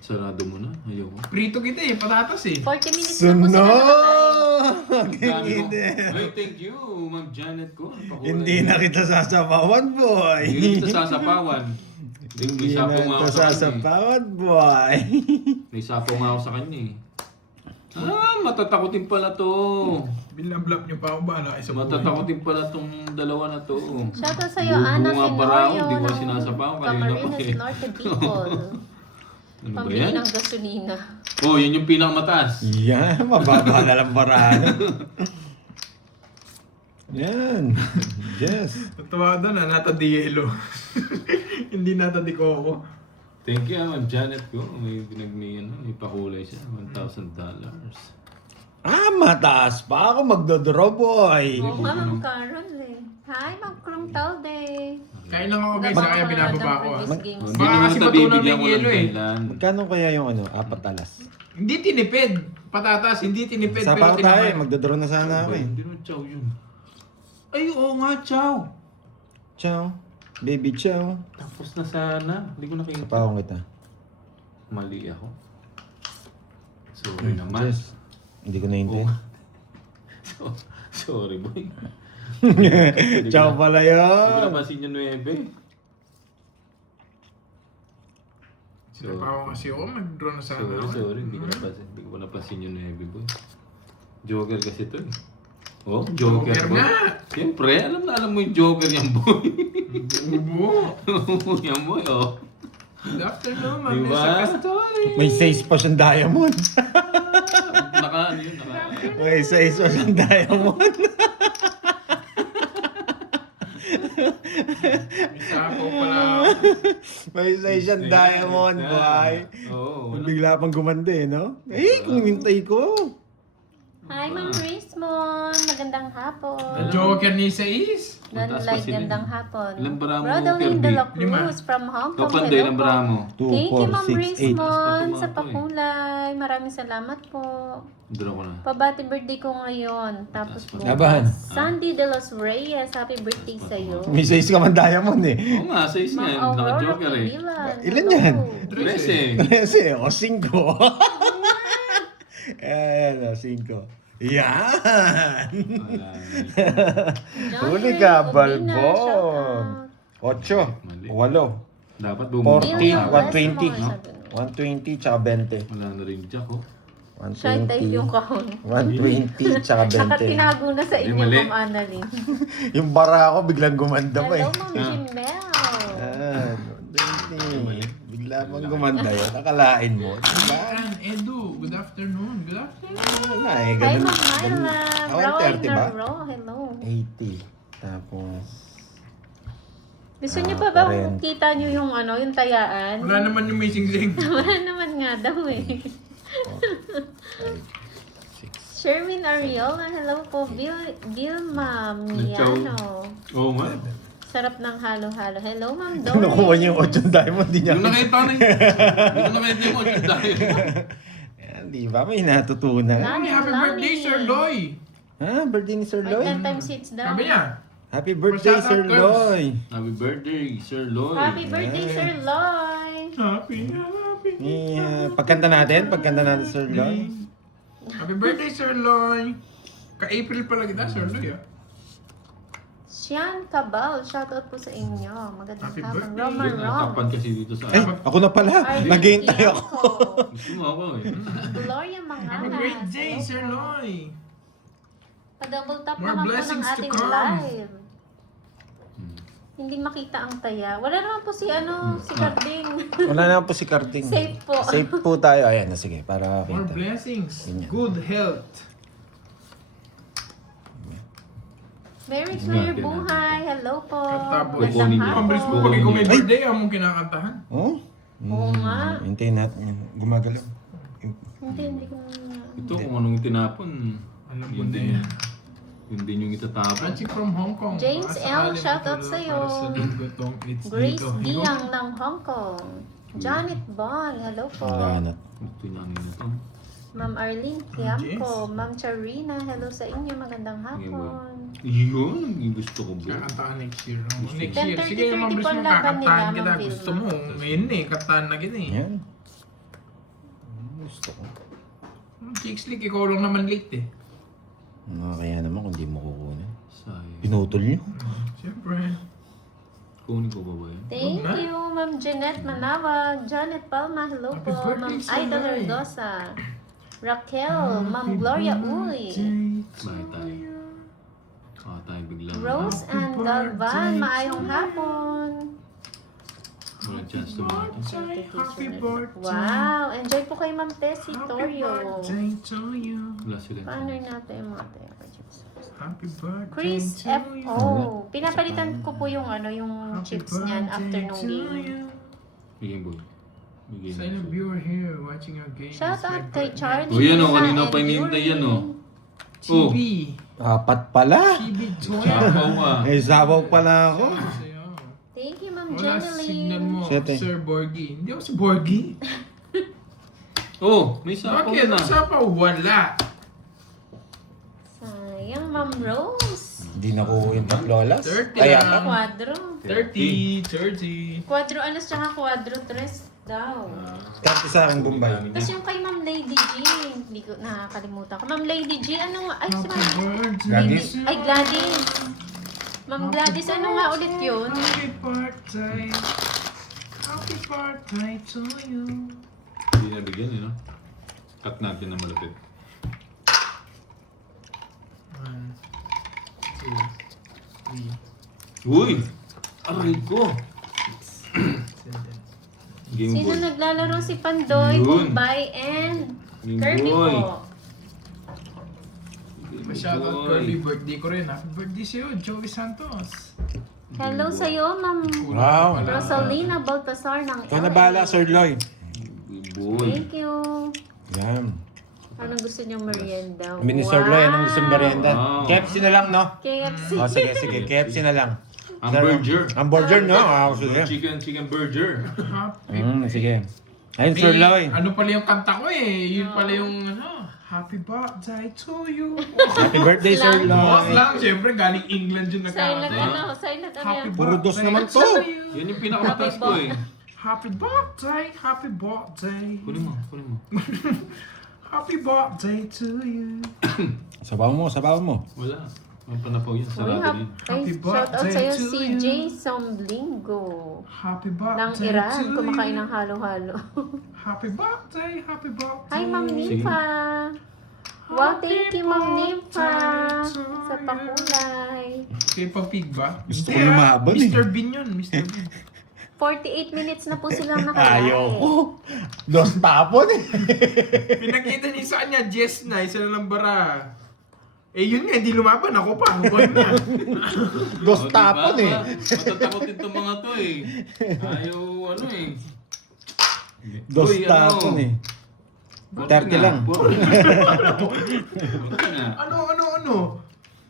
Sarado mo na. Ayaw ko. Prito kita eh, patatas eh. 40 minutes na po sila nakatayo. Ang dami ko. Hindi. Ay, thank you, Ma'am Janet ko. Ang pakulay. Hindi na kita sasapawan, boy. Hindi kita sasapawan. Hindi May sapo nga na ako kita sa kanya eh. sasapawan, boy. May sapo nga ako sa kanya eh. Matatakotin pala to. Binablap niyo pa ako ba? Isa po. Matatakotin pala tong dalawa na to. Shoutout sa'yo, Ana Bunga para ako, Senorio di ko ng sinasapawan kanina pa Camarines eh. Norte People. Ano ba Pambili yan? ng gasolina. Oh, yun yung pinakamataas. Yan, mababa na lang paraan. Yan. Yes. Tatawa doon nata di yelo. Hindi nata di coco. Thank you, Ma'am Janet ko. May may pakulay siya. $1,000. Mataas pa ako magdodraw, boy. Oo nga, Ma'am Carol eh. Hi, Ma'am Krong Talde. Kain lang ako guys, kaya binababa ko ah. Hindi Baka naman kasi kita matunaw bibigyan ng ko ng yelo eh. dahilan. Magkano kaya yung 4 alas? Hindi tinipid. Patatas, hindi tinipid. Sa pero pa tayo, tinaman. magdodraw na sana ako eh. Hindi mo chow yun. Ay, oo nga, chow. Ciao. Baby, ciao. Tapos na sana. Hindi ko nakita. Kapawang kita. Mali ako. Sorry naman. Yes. Hindi ko Oo naintindihan. nga. Sorry, boy. Ciao pala Hindi ko yun. napansin yung 9. Sinapawa ko kasi ako, mag-draw na sana ako. Sorry. Hindi ko napansin. Hindi ko pa napansin yung 9, boy. Joker kasi to eh. Oh, Joker, Joker boy. nga. Siyempre, alam mo yung Joker yan, boy. Bubo. Yan, boy, oh. Good afternoon, Ma'am Diba? Nessa Castori. May 6 pa siyang diamond. Ano yun? May 6 pa siyang diamond. Isa ako pala. May 6 siyang diamond, boy. Oo. Bigla pang gumanda eh, no? Eh, kung hintay ko. Hi, Ma'am Rismon. Magandang hapon. The Joker ni Sais. Dan Mataas pa like sila. gandang hapon. Ilang bara mo, Rodaline de la Kirby? Cruz from Hong Kong. Kapanday ng Hello po. Bramo. 2, Thank you, 4, Ma'am 6, 8. Rismon, Mas sa patumato eh. pakulay. Maraming salamat po. Draw ko na. Pabati birthday ko ngayon. Tapos Taas pa. bukas. Laban. Sandy de los Reyes. Happy birthday sa'yo. May size ka man diamond eh. Oo nga, size nga. Ma'am Aurora Naka-joker eh. Pibilan. Ilan Hello. yan? 13. Kasi, o 5. Ayan, o 5. Yan! Wala. John Huli Ray ka, Ubina, Balbon. shoutout. 8. Mali. 8. Dapat bumili. 40, William 120. Westmore, 120 tsaka 20. Wala na rin jack oh. Shy type yung 120. kahon. 120 tsaka Saka 20. tinago na sa Hindi, inyo, mali. Ma'am Annalyn. Yung bara ko biglang gumanda pa Hello, eh. Ma'am Jimel. Ah, 120. Bigla mong gumanda yun. Nakalain mo. Diba? And Edu, good afternoon. Good afternoon. Wala eh. Hi, Ganun. Ma'am Myla. Ah, 130 ba? Ro, hello. 80. Tapos... Gusto niyo pa ba 40. kung kita niyo yung ano, yung tayaan? Wala naman yung missing link. Wala naman nga daw eh. 6. Sherwin Ariola, hello po. Vilma Miano. Oo nga. Sarap ng halo-halo. Hello, Ma'am Dory. Kinukuha niya yung 8 diamond. Di niya. Yung nakita ko na Hindi ko nakita yung 8 dahil. Yan, di ba? May natutunan. Happy birthday, Sir Loy. Ha? Birthday ni Sir Ay, Loy? 10 times 6 daw. Sabi niya. Happy birthday, Shout out, Sir Curbs. Loy. Happy birthday, Sir Lloyd. Happy birthday, Sir Loy. Happy. Pagkanta natin, Sir Loy. Happy birthday, Sir Loy. Ka-April pala kita, Sir Loy. Ah. Sian Cabal, shoutout po sa inyo. Magandang Happy hapon. birthday. Roma Rom. Natapan kasi dito sa Ay, ako na pala. Nag-hintay ako. Gusto mo ako eh. Gloria Mangalas. Happy birthday, Hello Sir po. Loy. Pa-double tap More naman po ng blessings to ating come. live. Hindi makita ang taya. Wala naman po si si Carding. Wala na po si Karting. Safe po. Safe po tayo. Ayan, sige, para More kita. blessings. Ganyan. Good health. Mary Claire Buhay. Hello po. Kanta boys. Magandang Kukunin niyo. Pambris po hapon. pag ikaw may birthday, among kinakantahan. Oh? Oo nga. Hintayin natin. Gumagalaw. Hindi ko na. Ito kung anong itinapon. Alam ko Yun din. Yun din yung itatapon. Francie from Hong Kong. James L, Baka sakali shoutout matuloy sa'yo. para sa linggo tong It's Grace Dito. Diang ng Hong Kong. Janet Bong. Hello po. Wala na. Ito yung angin na to. Ma'am Arlene Quiamco. Ma'am Charina. Hello sa inyo. Magandang hapon. Yun, yung gusto ko bro. Kakantahan next year. No? Next 10:30, year. Sige, 30 mambris po mo ang laban nila, kakantahan kita. Ma'am Gusto Vilma. mo. Ngayon eh, kantahan na kita eh. Yan. Gusto ko. Chicks League, ikaw lang naman late eh. Kaya naman kung di mo kukunin. Sayang. Pinutol niyo. Siyempre. Kunin ko ba ba yun? Thank Huwag na. you, Ma'am Jeanette Manawag. Janet Palma. Hello Happy po. birthday, Ma'am Sir Ida Lai. Verdosa. Raquel. Ma'am Gloria Uy. Bakit tayo? Tayo bigla. Rose and Galvan. Maayong hapon. Walang chance to mga ito. Happy birthday. Wow. Enjoy po kay Ma'am Tessie Happy Torio. birthday to you. Wala sila. Paano natin yung mga tayo? Happy birthday Chris to you. F.O. Pinapalitan ko po yung yung Happy chips niyan after birthday nung to game. you. Bigyan boy. Bigyan Sa inyo viewer here watching our game. Shout out kay Charlie. Oh, yan, oh, Lina, kanina and pa hinihintay yan, Yuri. oh. TV. 4 pala. TV Joy. Sapaw ah. Eh, sabaw pala ako. Sa'yo. Thank you, Ma'am Wala signal Jeneline. mo, Siyete. Sir Borgie. Hindi ako si Borgie. Oh, may sapaw Bakit? na. Ang sapaw? Wala. Sayang, Ma'am Rose. Hindi na kukuha yung 3 alas. 30 Ayan. lang. Quadro. 30, 30. Quadro alas tsaka quadro tres daw. Karte sa akin, Bombay. Tapos yung kay Ma'am Lady G, hindi ko nakakalimutan ko. Ma'am Lady G, ano nga? Ay, si Happy Ma'am birthday. Gladys? to Ay, you. Gladys. Ma'am Gladys, ano nga ulit yun? Happy birthday. Happy birthday to you. Hindi na bigyan yun, no? Cut natin na malapit. 1, 2, 3, Uy! Aray ko! 7. Game Sino Boy. naglalaro si Pandoy, Yun. Bombay, and Game Kirby Boy. po? Game Shoutout Boy. Kirby, birthday ko rin. Happy birthday sa'yo, Joey Santos. Hello sa'yo, Ma'am Wow. Rosalina Baltasar ng Ikaw na bahala, Sir Loy. Game Boy. Thank you. Yan. Anong gusto niyong merienda? Mini Sir Loy, anong gusto mong merienda? Wow. KFC na lang, no? KFC. Oh, sige, sige. KFC na lang. Hamburger. Hamburger, no? Ah, sige. Chicken burger. Happy. Sige. Ayun, Sir Loy. Ano pala yung kanta ko eh? Yun pala yung Happy birthday to you. Happy birthday, Sir Boss Loy. lang, syempre galing England yung Silent nagkakanta. silent Happy yan. Puro dos birthday naman to. you. Yan yung pinakamataas ko eh. Happy birthday, happy birthday. Kunin mo. Happy birthday to you. Sabaw mo, sabaw mo. Wala. Ang panapaw yan. Uy, Sarado din. Happy shout out birthday sa'yo to si you. Jay Somblingo. Happy Ng birthday Iran, to kumakain you. ng halo-halo. Happy birthday, happy birthday. Hi, Ma'am Sige. Nifa. Wow, thank you, Ma'am Nifa. birthday to Sa pakulay. Kay Papig ba? Gusto ko Hindi, lumaban eh. Mr. Bean yun, Mr. Bean. 48 minutes na po silang nakalive. Ayaw ko. Dos tapon eh. Pinakita niya sa kanya, Jess na, isa na lang bara. Eh yun nga, hindi lumaban ako pa. Huwag na. Dos O, tapon diba? eh. Matatakot itong mga to eh. Ayaw ano eh. Dos Uy, tapon eh. 30 lang. Ano?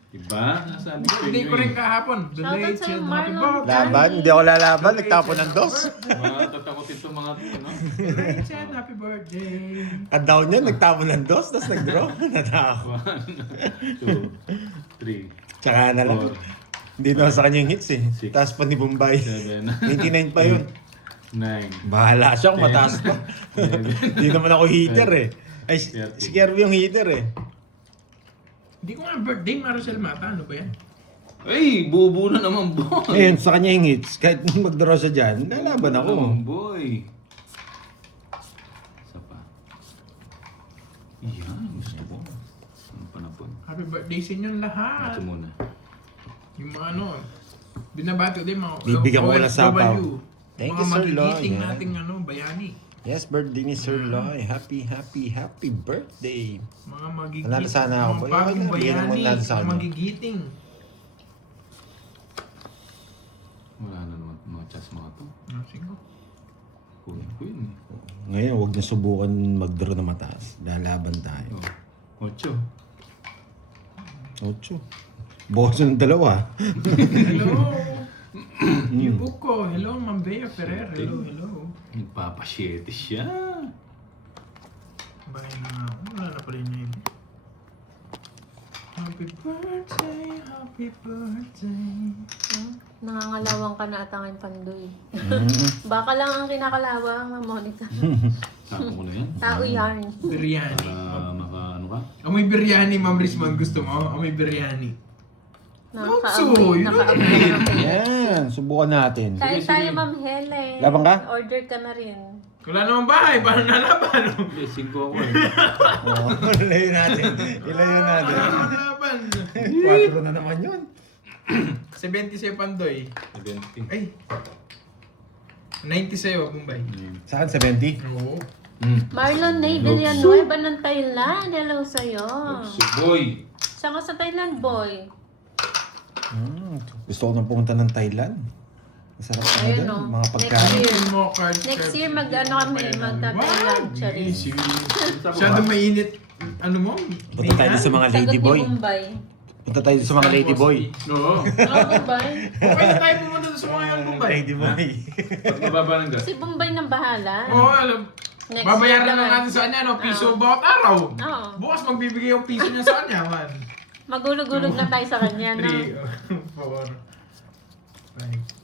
Diba? Nasabi ko Hindi ko rin kahapon. The Shoutout late sa'yo, said, Marlon. happy birthday. Laban? Hindi ako lalaban. Nagtapon ng dos. Matatakot itong mga to, no? The late said, happy birthday. At down niya, nagtapon ng dos. Tapos nag-draw. Natakot. 1, 2, 3, Tsaka na lang. 4, Hindi na sa kanya yung hits eh. Six. Taas pa ni Bombay. 7, 99 pa yun. 9. Bahala siya kung mataas pa. Hindi naman ako heater eh. Ay, si Kirby yung heater eh. Hindi ko nga birthday, Maricel Mata. Ano ba yan? Ay, bubu na naman, boy. Ayun, sa kanya yung hits. Kahit mag-draw siya dyan, lalaban ako. Naman, boy. Isa pa. Yan, gusto ko. Ang panapon. Happy birthday sa inyong lahat. Ito muna. Yung mga ano, binabati din mga Bibigyan ko ng sapaw. OFW. Thank Mga you, Sir Loy. magigiting Yeah. nating bayani. Yes, birthday ni Sir Loy. Happy birthday. Mga magigiting. Nanalo sana ako, Mga boy. bagong Wala, bigyan mo bayani. nanalo sana. Mga magigiting. Wala na naman mga chats mga to. Sige. Kunin ko yun. Ngayon, huwag niyo subukan mag-draw na mataas. Lalaban tayo. Oh. 8. 8. Bukas ng dalawa. Hello. Yuko. Hello, Ma'am Bea Ferrer. Hello. Nagpapasyete siya. Bahay na nga ako. Wala na pala yung name. Happy birthday, happy birthday. Nangangalawang ka na atangin pandoy. Mm. Baka lang ang kinakalawang, Ma'am Monica. Sako ko na yan. Tao yarn. Biryani. Para maka ano ka? Amoy biryani, Ma'am Risman. Gusto mo? Amoy biryani. Nakaamoy. Nakaamoy. Yan, subukan natin. Kain tayo, Ma'am Helen. Laban ka? Order ka na rin. Wala namang bahay. Paano nalaban? Hindi, 5 ako eh. Oo, ilayo natin. Ilayo natin. Nalaban. 4 na naman yun. 70 sa'yo, Pandoy. 70. Ay. 90 sa'yo, Bombay. Saan? 70? Oo. Marlon Nay Villanueva ng Thailand. Hello sa'yo. Si boy. Saan ka sa Thailand, boy? Gusto ko nang pumunta ng Thailand. Masarap na Ayun, doon. oh. Mga Next pagkain. year. Mo cards. Next year, mag-ano kami, magta-Thailand, Charis. Masyado mainit. Ano mo? Punta tayo sa mga Sagot ni ladyboy. Bombay. Punta tayo sa mga ladyboy. Oo. Oo, Bombay. Okay na tayo pumunta sa mga yan, Bombay. Ladyboy. Pag mababa ng gas. Si Bombay nang bahala. Oo, alam. Next Babayaran year na naman. natin sa kanya, no? Piso bawat araw. Oo. Bukas magbibigay yung piso niya sa kanya, man. Magulog-gulog na tayo sa kanya, no? 3, 4, 5,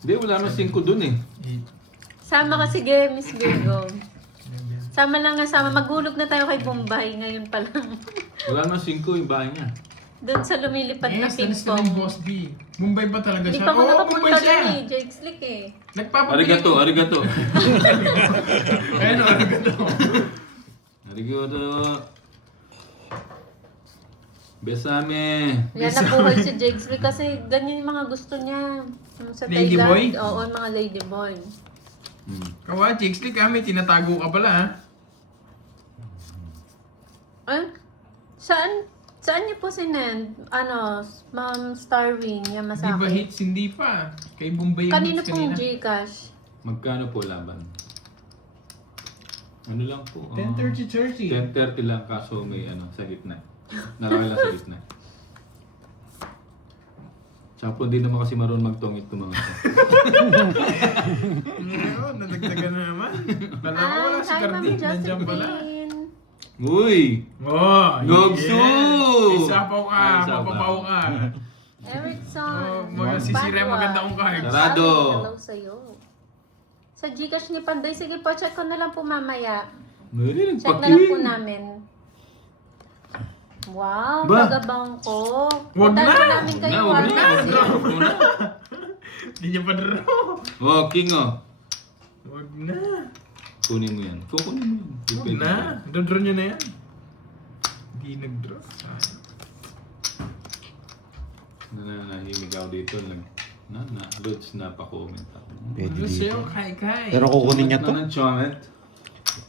Hindi, wala nang 5 dun eh. 6, Sama ka, sige, Miss Virgo. Sama lang nga, sama. Magulog na tayo kay Bombay ngayon pa lang. Wala nang 5 yung bahay niya. Doon sa lumilipad na Yes, nalis na ping-pong. yung Boss B. Mumbai ba talaga Hindi siya? pa ako Oo, nakapunta Mumbai siya. doon eh. Jake Slick eh. Nagpapabili. Arigato, arigato. Ayun, arigato. Arigato. Besame. Yan na buhay si Jake Slick kasi ganyan yung mga gusto niya. Yung sa Lady Thailand. boy? Oo, mga lady boy. Kawa, Chicks kami, tinatago ka pala, ha? Saan niyo po sinend? Ano, Ma'am Starwing, Di ba Yamasaki? hits? Hindi pa. Kay Bombay yung Kanino hits pong kanina. Gcash? Magkano po laban? Ano lang po. 10:30. 10:30 lang kaso may ano sa gitna. Naroon lang sa gitna. Tsaka po hindi naman kasi marunong magtongit ng mga to. Ngayon, nadagdagan na naman. Kala ko wala si Hi, Ma'am Cardin. Nandiyan pala. Josephine. Uy! Oh, Gogso! yes. Isapaw ka, Isapaw. mapapaw ka. Erickson. Oh, mga sisira yung maganda kong cards. Sarado. Hello sa'yo. Sa Gcash ni Panday, sige po, check ko na lang po mamaya. Mali, Check na lang po nagpakin. namin. Wow, Ba? bagabang ko. Wag Puntahan na! po namin kayo. Wag na. Wag na. Hindi niya pa draw. Oh, king oh. Wag na. Kunin mo yan. Kukunin mo yan. Wag na. Dodraw niyo na yan. Hindi nag-draw. Nanahimig ako dito. Lods na pa-comment ako. Pwede Ano dito. sa'yo, Kai? Pero kukunin niya to. Na ng comment.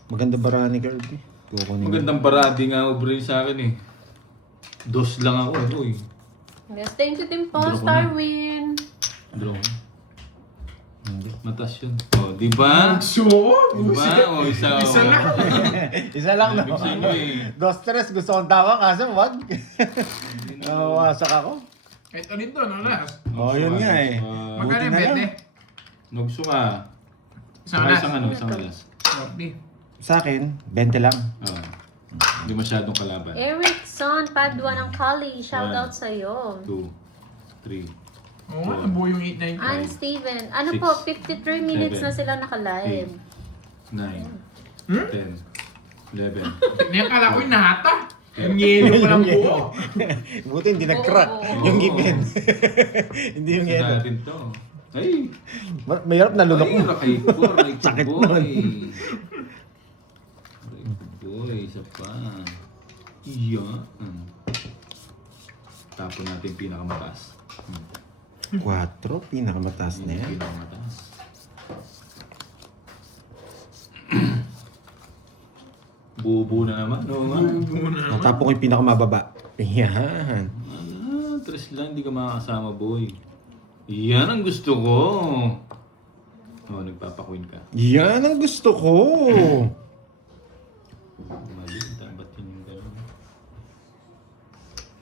Maganda ba ni Kirby? Kukunin niya. Magandang parady nga ubrin sa akin eh. Dos lang ako eh. Uy. Yes, thank you din po, Draw ko na. Starwin. Draw. Hindi. Matas yun. Oh, di ba? So, Diba? O, isa. Isa oh. lang. Isa lang, no? Ibig sa inyo eh. Dos, tres, gusto kong tawa, kaso wag. Nawawasak ako. Kahit ano ito, no, Las? Oh, yun nga eh. Magkano yung na lang. bete? Nagso ka. Isang Saka alas. isang ano, isang alas. 40. Sa akin, 20 lang. Oh. Hindi masyadong kalaban. Erickson, Padua ng Kali. Shoutout sa'yo. 2, 3, Oo nga, nabuo yung 8-9. Ann Steven. Ano Six, po, 53 minutes na sila 8, naka-live. 9, Hmm? 10, 11. Ngayon kala ko yung nahata. Yung yelo pa lang buo. Buti hindi nag-crack. Oo. Yung given. Hindi yung Sa yelo. natin to. Ay! Mahirap nalunok Ay, mo. rakay ko. Rakay ko, Sakit boy. nun. Rakay ko, boy. Isa pa. Iya. Tapon natin yung pinakamataas. 4, pinakamataas na yan. Pinakamataas. Bubo na naman. Oo nga. Natapon ko yung pinakamababa. Yan. Tres lang, hindi ka makakasama, boy. Yan ang gusto ko. Oh, nagpapakwin ka. Yan ang gusto ko. Mali, ba't yun yung gano'n?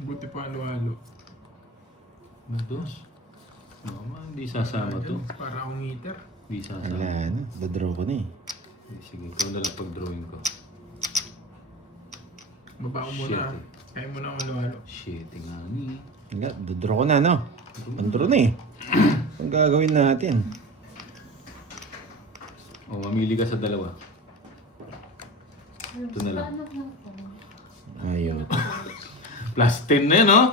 Buti pa halo-halo. Mados. Mama, hindi sasama to. Para akong heater. Hindi sasama. Wala na. Dadraw ko na eh. Sige, ikaw na lang pag-drawing ko. Baba ko muna. Shit, eh. Kaya mo na ang halo-halo. Shit, nga ni. Wala, dadraw ko na, no? Pandraw na eh. Ang gagawin natin? O, mamili ka sa dalawa. Ito na lang. Ayun. Plus 10 na yun, oh.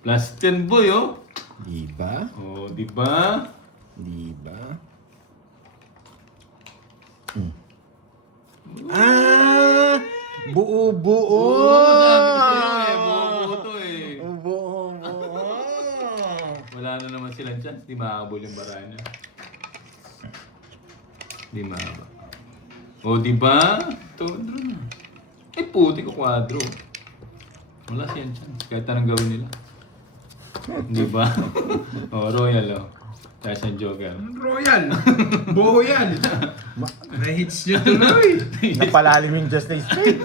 Plus 10, boy, oh. Diba? Oh, di ba? Diba? Ah! Buo-buo! Sabi ko sa'yo, eh. Buo to, eh. Buo-buo! Wala na naman silang chance. Di makakabol yung baraya niya. Di makakabol. O, di ba? Ito, draw na. Eh, puti ko kwadro. Wala siyang chance. Kahit anong gawin nila. Di ba? O, royal, o. Tapos ang joker. Royal! Boyal! Na-hits nyo tuloy! Napalalim yung just na straight.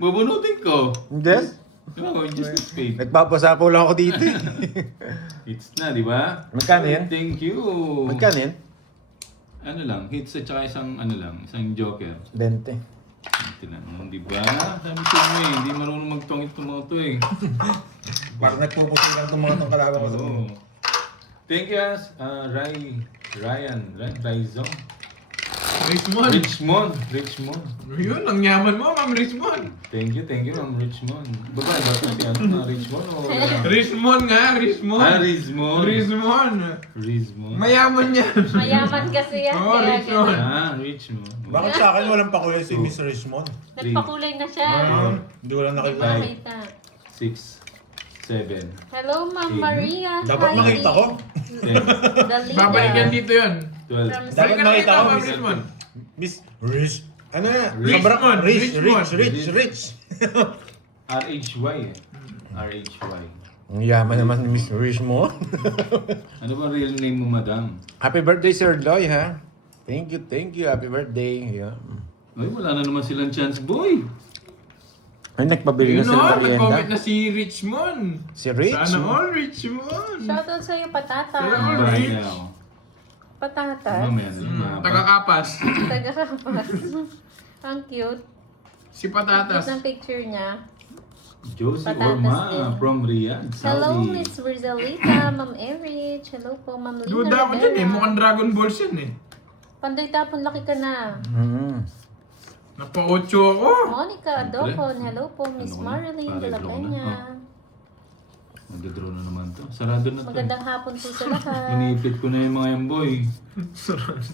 Bubunutin ko. Hindi? Oo, just a spade. Nagpapasapaw lang ako dito eh. Hits na, di ba? Magkano yan? Thank you. Magkano yan? Ano lang, hits at saka isang, ano lang, isang joker. 20. Tinanong, di ba? Sabi ko mo eh, hindi marunong magtongit ng mga to eh. Parang nagpupusin lang itong mga itong kalaban ko sa Oo. Thank you, Ryan, Rizzo. Richmond! Richmond. Yun, ang yaman mo, Ma'am Richmond! Thank you, Ma'am Richmond. Babae ba ito si ano na Richmond o? Richmond nga, Richmond! Rizmond. Richmond! Rizmond. Mayaman yan! Mayaman kasi yan. Oo, kaya Richmond. ganun. Richmond. Bakit sa akin walang pakulay si Miss Richmond? Nagpakulay na siya. Hindi ko lang Hindi nakita. mo nakita. 6, 7, Hello, Ma'am Maria. Dapat Hi. makita ko. 10, Dalida. Babalik yan dito yun. 12. From Dapat Balik ka na makita dito, ko, Ma'am Miss Richmond. Miss Rich. Ano na? Rich. Sobrang rich, Richmond. rich. RHY eh. RHY. Ang yaman naman ni Miss Richmond. Ano ba real name mo, madam? Happy birthday, Sir Loy, ha? Thank you. Happy birthday. Yeah. Ay, wala na naman silang chance, boy. Ay, nagpabili na Yun sila o, ng nag-comment merienda. na si Richmond. Si Rich? Sana all Richmond. Shoutout sa'yo, patata. Kaya Ang all bahay rich. niya ako. Patatas. Mamaya na yung mga Taga-kapas. Taga-kapas. Ang cute. Si Cute Patatas. ng picture niya. Josie Patatas Orma din. from Riyadh, Hello, Saudi. Miss Rizalita, Ma'am Erich. Hello po, Ma'am Lina Duda ako dyan eh. Rivera. Mukhang Dragon Balls yan eh. Pandoy Tapon, laki ka na. Napa-8 ako. Monica Adopon. Hello po, Miss Ano ko na? Marilyn de la Para-draw na. Peña. Magdadraw na naman to. Sarado na to. Magandang hapon po sa lahat. Inipit ko na yung mga yan, boy.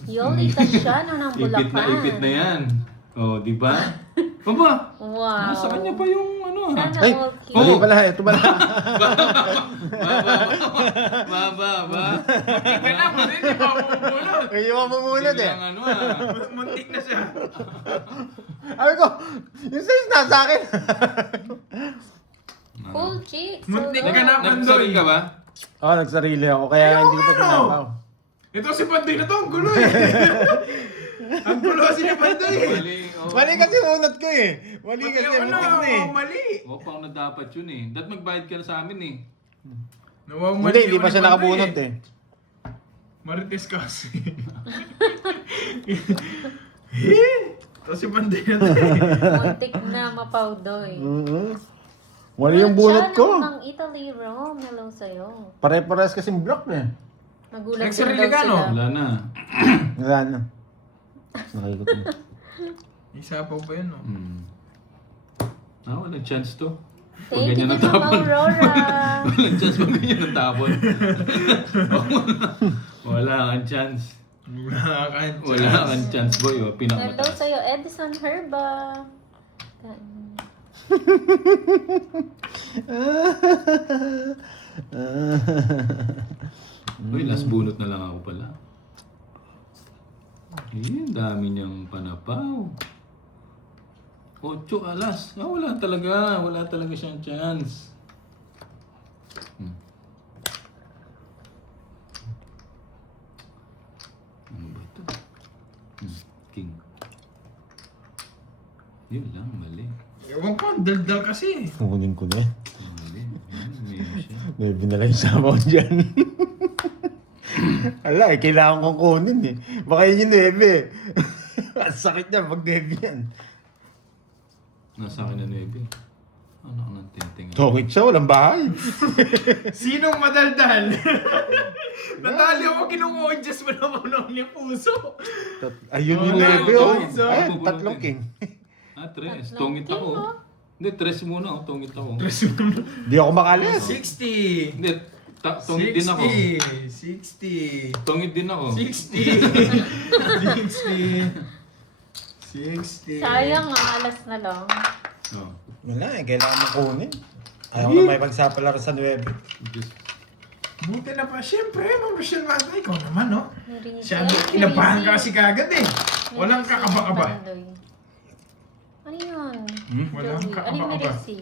Yoli Casiano ng Bulacan. Ipit na yan. Oh, di ba? Baba! Wow. Nasa kanya pa yung ano ha? Sana Ay, all mali cute. pala. Ito pala. Ba. Ika na, kasi hindi pa ako bumulot. Ay, yung mamumunod eh. Biglang ano ah. Muntik na siya. Sabi ko, yung size nasa akin. Cool chicks. Muntik hello. ka na, Nagsari Pandoy. ka ba? Oo, nagsarili ako. Kaya hindi ko pa tinapaw. Ito si Pandoy na to, ang gulo eh. Ang gulo kasi ni Pandoy eh. Mali. Oh. Mali kasi unat ko eh. Mali kasi, Ano, muntik na eh. mali. Oh, pang na dapat yun eh. Dapat magbayad ka na sa amin eh. Hindi, hindi pa siya nakabunot eh. Marites kasi. Ito si Pandoy na to eh. Muntik na mapawdoy. Mali yung bunot ko. Ng Italy, Rome. Hello sa'yo. Pare-pares kasing block na eh. Nagulat din Nagsarili daw ka, no? sila. Wala na. Wala na. Nakikot na. Isapaw pa yun, no? Walang chance to. Thank you, Ganyan ang Ma'am tapon. Aurora. Walang chance pag ganyan ang tapon. Wala kang chance. Wala kang chance, boy. Oh, Hello pinakamataas. sa'yo, Edison Herba. Uy, last bunot na lang ako pala. Dami niyang panapaw. 8 alas. Wala talaga. Wala talaga siyang chance. Ano ba ito? King. Yun lang, mali. Ewan ko, ang daldal kasi. Kukunin ko na eh. Mali. Meron siya. May binala yung sabaw dyan. Ala, kailangan kong kunin eh. Baka yun yung 9 eh. Ang sakit niya pag 9 yan. Nasa akin na 9. Ano ka ng tenteng? Tokit siya, walang bahay. Sinong madaldal? Natali ako kinukonjas mo naman ng yung puso. Ayun yung Wala, 9 oh. ito, Ay, ito. tatlong king. 3. Tungit ako. Hindi, 3 muna ako. Tungit ako. Di ako makalas. 60. Hindi, tungit din ako. 60. Tungit din ako. 60. Sayang, ang alas na lang. Oh. Wala eh, kailangan mo kunin. Ayaw ko na may pagsapalaro sa 9. Just, Buti na pa. Siyempre, Ma'am Rochelle Mata, ikaw naman, no? Narinig Siya, siya. inabahan ka kasi kagad eh. Walang kakaba-kaba. Ano yun? Walang Joey, ano yung kakaba-kaba. merisi?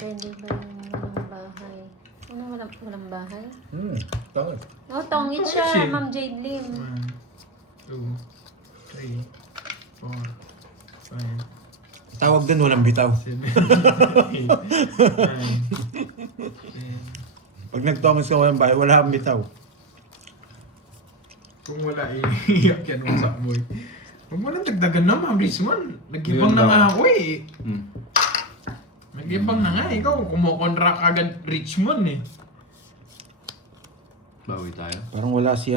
Pwede ba yung walang bahay? Ano walang bahay? Tawag. Oh, tongit siya, Tongit siya. Ma'am Jade Lim. 1, 2, 3, 4, 5, Tawag din, walang bitaw. 7, 8, 9, 10. Pag nagtongos ka walang bahay, wala kang bitaw. Kung wala, iiyak yan mo sa amoy. Huwag mo lang dagdagan na, Ma'am Rizman. Nag-ibang Yun na lang. nga ako eh. hmm. Nag-ibang na nga. Ikaw, kumukontra ka agad Richmond eh. Bawi tayo. Parang wala si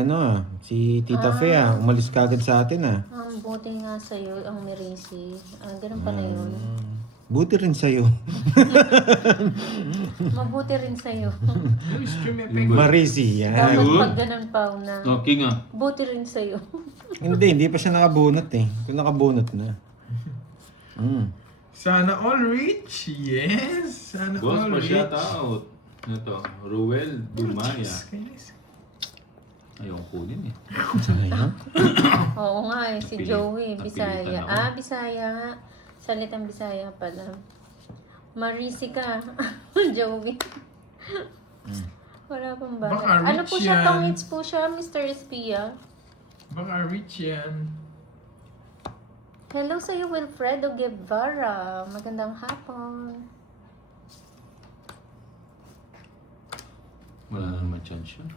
si Tita Fe Umalis ka agad sa atin Ang buti nga sa'yo, ang merisi. Ganun pala yun. Buti rin sa'yo. Mabuti rin sa'yo. Yung stream effect. Marisi, yan. Dapat Good. pag ganun pa na. Oh, King ah. Buti rin sa'yo. Hindi pa siya nakabunot eh. Kung nakabunot na. Sana all rich. Yes. Sana Boss all pa rich. shout out. Ito, Ruel Dumaya. Guys. Ayaw kong kunin eh. Sayang. Oo nga eh, si Napili- Joey, napilitan Bisaya. ako. Bisaya nga. Salitang Bisaya pala. Marisi ka. Joey. Wala pang bahay. Baka Ano rich po siya? yan. Tongits po siya, Mr. Espia. Baka rich yan. Hello sa'yo, Wilfredo Guevara. Magandang hapon. Wala na naman chance yun.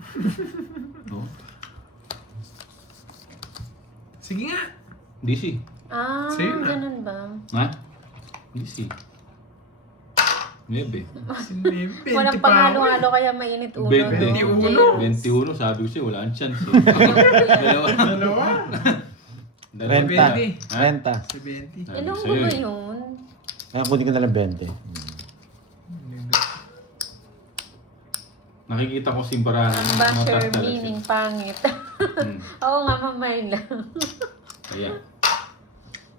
No? Sige nga. DC. Ah, Sa'yo na. ganun ba? Ha? DC. 9. Sindi, 20 Walang pa ako eh. panghalo-halo kaya mainit ulo. 20. no? 21, sabi ko siya, wala ang chance. Dalawa. Dalawa. Renta. Ha? Renta. 70. Sabi Ilong ko mo sa'yo ba eh. yun? Kaya kunin ko na lang 20. Nakikita ko simbarahan. Ang mga basher talas talaga meaning pangit. Hmm. Oo nga, mamay lang. Ayan.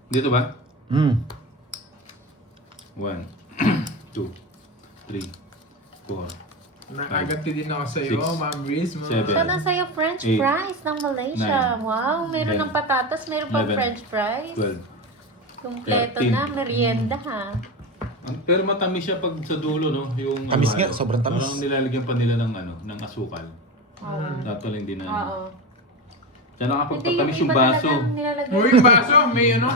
Dito ba? 1, 2, 3, 4, Nakaganti din ako sa'yo, Six. Ma'am Riz. Seven. Siya na sa'yo, French Eight. fries ng Malaysia. Nine. Wow, meron Ten. ng patatas, meron pang 11. French fries. 12. Kompleto 13. na, merienda ha. Pero matamis siya pag sa dulo, no? Yung Tamis nga, ano, sobrang tamis. Parang nilalagyan pa nila ng ano, ng asukal. Oo. Dato lang din na. Oo. Kaya nakapagpatamis yung iba baso. talagang nilalagay. O yung baso, may ano.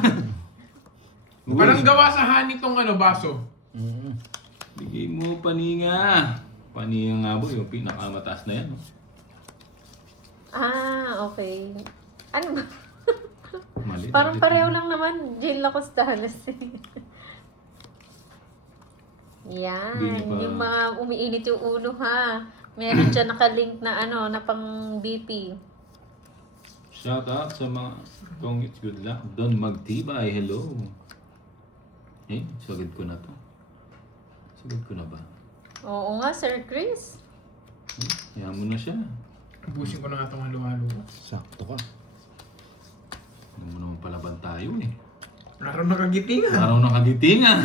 Parang gawa sa honey tong ano, baso. Bigay mo paninga. Paninga nga bo, yung pinakamataas na yan. No? Ah, okay. Ano ba? Mali. Parang pareho lang naman. Jill Lacostales. Yan. Hindi pa- Yung mga umiinit yung ulo ha. Meron dyan nakalink na ano, na pang BP. Shout out sa mga kongits. Good luck. Don Magtibay. Hello. Eh, sagad ko na to. Sagad ko na ba? Oo nga, Sir Chris. Kaya mo na siya. Ubusin ko na nga itong halo-halo ko. Sakto ka. Ano mo naman palaban tayo eh. Araw nakagitingan. Araw ng kagitingan.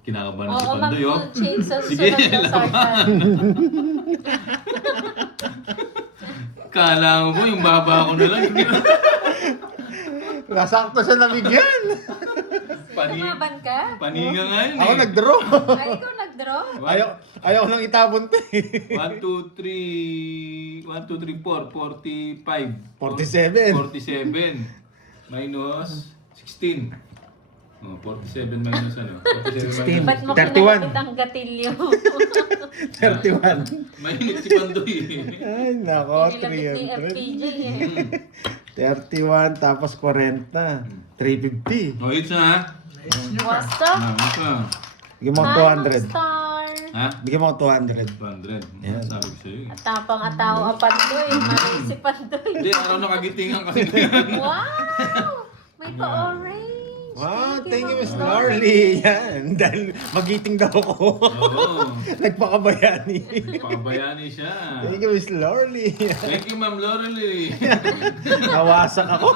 Kinakabahan na si Oo, Pandoy, oh. mag-full change sa Sige, susunod na laban. sartan. Kala mo yung baba ko na lang. Nasakto siya nabigyan. Lumaban ka? Paninga nga yun Ako eh. nag-draw. Ay, ikaw nag-draw? Ayaw nang itapon to eh. 1, 2, 3, 4, 45. 47. 47. Minus 16. Oh, 47 minus ano? 47 minus Ba't mo 31. kinalapit ang gatilyo? 31. Mainit si Pandoy eh. Ay, nako, Kinilapit ni 300. FPJ eh. 31 tapos 40. 350. Oh, it's na. What's up? Bigyan mo Hi, ako Ma'am 200. Star. Ha? Bigyan mo ako 200. 200. Yan. Sabi ko sa'yo eh. At tapang ataw ang Pandoy. Maray si Pandoy. Hindi, araw nakagitingan kasi. Wow! May pa-orange. Wow, thank you, Miss Ma'am Lorly. Yan, dahil magiting daw ako. Oo. Nagpakabayani. Pakabayani siya. Thank you, Miss Lorly. Thank you, Ma'am Lorely. Nawasak ako.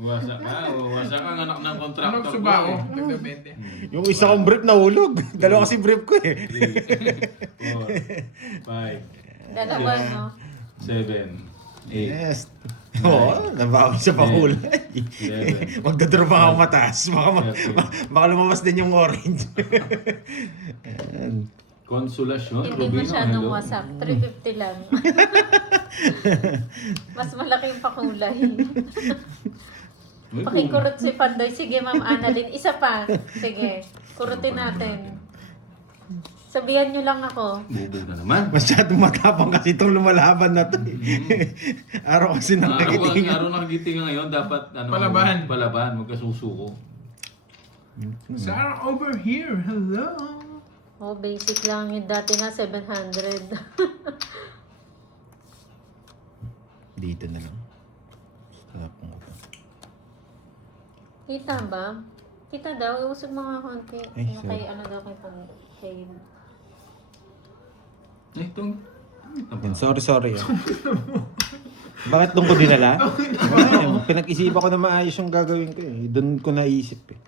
Wasak ka. Wasak ka, anak ng Ano kontraktor ko. suba ko? eh. Nagdabente. Yung isa kong brief nahulog. Dalawa kasi brief ko eh. 3, 4, 5, Dalawa, no? 7, 8. Yes. Oo, nabawi sa pakulay. 11. Magdadraw pa ako mataas. Baka lumabas din yung orange. Ayan. Konsolasyon, Hindi Rubino, masyadong hello. wasak. 350 lang. Mas malaki yung pakulay. Uy, Pakikurot si Pandoy. Sige, Ma'am Annalyn. Isa pa. Sige. Kurutin natin. Sabihan nyo lang ako. Bubo na naman. Masyadong matapang kasi itong lumalaban na to. Araw kasi nang nagitingan. Araw nakagitingan ngayon, dapat ano, Palaban. Palaban, magkasusuko. Sarah over here. Hello. Oh, basic lang yun. Dati nga 700. Dito na lang. Tapang ko. Kita ba? Kita daw. Iusog mga konti. Ay, Ano sorry. kay, ano daw kay kay... Itong... Yan, sorry. Bakit doon ko dinala? Pinag-isipan ko na maayos yung gagawin ko eh. Doon ko naisip eh.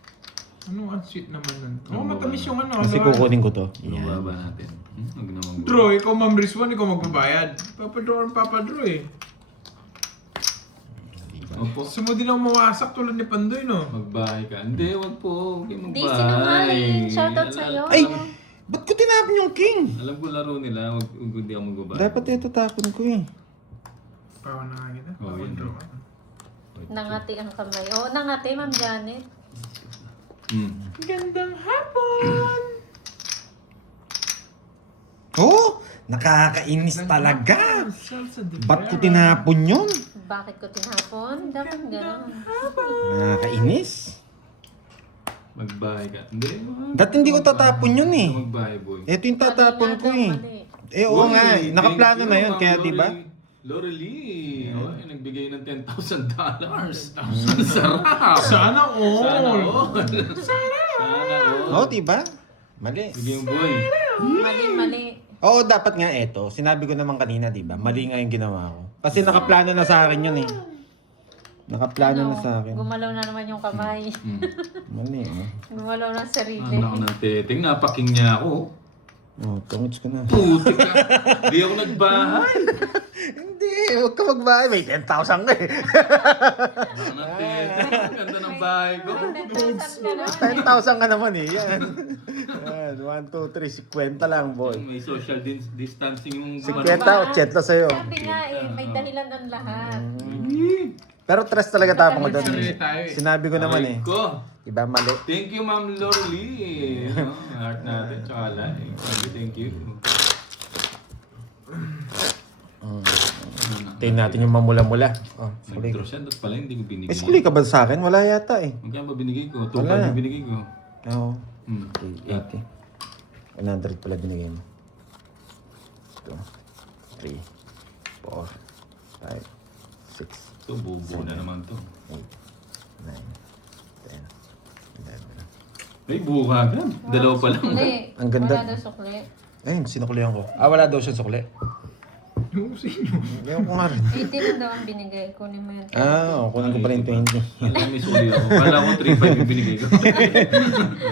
Ano ang sweet naman nun? Oh, matamis yung ano. Kasi ano, kukunin ko to. Ano Yan. ba natin? Huwag naman Draw, ikaw Ma'am Riz 1, ikaw magbabayad. Papadraw ang papadraw eh. Opo. Gusto mo din ako mawasak tulad ni Pandoy, no? Magbahay ka. Hindi, wag po. Huwag kayong Di, magbahay. sinungaling. Shoutout sa'yo. Ay! Ba't ko tinapon yung king? Alam ko laro nila. Huwag hindi ako magbabahay. Dapat ito tapon ko eh. Pawa na nga kita. Oh, yun. Draw ka. Nangati ang kamay. Oo, nangati, Ma'am Janet. Gandang hapon! Oh, nakakainis talaga. Salsa de Ba't ko Vera. tinapon yun? Bakit ko tinapon? Dapat gano'n. Nakakainis. Magbahay ka. Hindi. Dati hindi ko tatapon yun eh. Magbahay, boy. Ito yung tatapon ko eh. Mali. Eh oo Uy, nga, thank nakaplano you, na yun, Ma'am kaya di ba? Lorelie. Oh, nagbigay ng $10,000. Ang sarap. Sana all! Sana all. Sana all. Oo, di ba? Mali. Sige yung boy. Mali. Oo, dapat nga eto. Sinabi ko naman kanina, di ba? Mali nga yung ginawa ko. Kasi nakaplano na sa akin yun eh. Nakaplano na sa akin. Gumalaw na naman yung kamay. Mali, oh. Gumalaw na sarili. Ano ako ng teteng, napaking niya ako. Oh, tungits ko na. Putik ka. Di ako nagbahay. Hindi, huwag ka magbahay. May 10,000 ka eh. Ano ng teteng? Ang ganda ng bahay ko. 10,000 ka naman eh. Yan. Yan. 1, 2, 3. 50 lang, boy. May social distancing yung 50, 80 sa'yo. Sabi nga eh, may dahilan ng lahat. Pero tres talaga tapong ko doon. Sarili tayo eh. Sinabi ko naman eh. Ko. Iba mali. Thank you, Ma'am Lorelie. No, heart natin, tsaka like. Thank you. Tingnan natin yung mamula-mula. Oh, suli. Nag-draw siya, tapos pala hindi ko binigay. Eh, suli ka ba sa akin? Wala yata eh. Magkano ba binigay ko? 2 Wala. yung binigay ko. Oo. Hmm. Okay, 80. 100 pala binigay mo. 2, 3, 4, 5, 6, Ito, bubo na naman to. 8, 9, 10, 11. Ay, buo ka agad. Dalawa pa lang. Sukli. Ang ganda. Wala daw sukli. Ayun, sinuklihan ko. Ah, wala daw siyang sukli. Yung sa inyo. Ngayon ko nga rin. 80 na daw ang binigay. Kunin mo yun. Ah, kunin ko pala yung 20. Alam, may suli ako. Kala ko 3.5 yung binigay ko.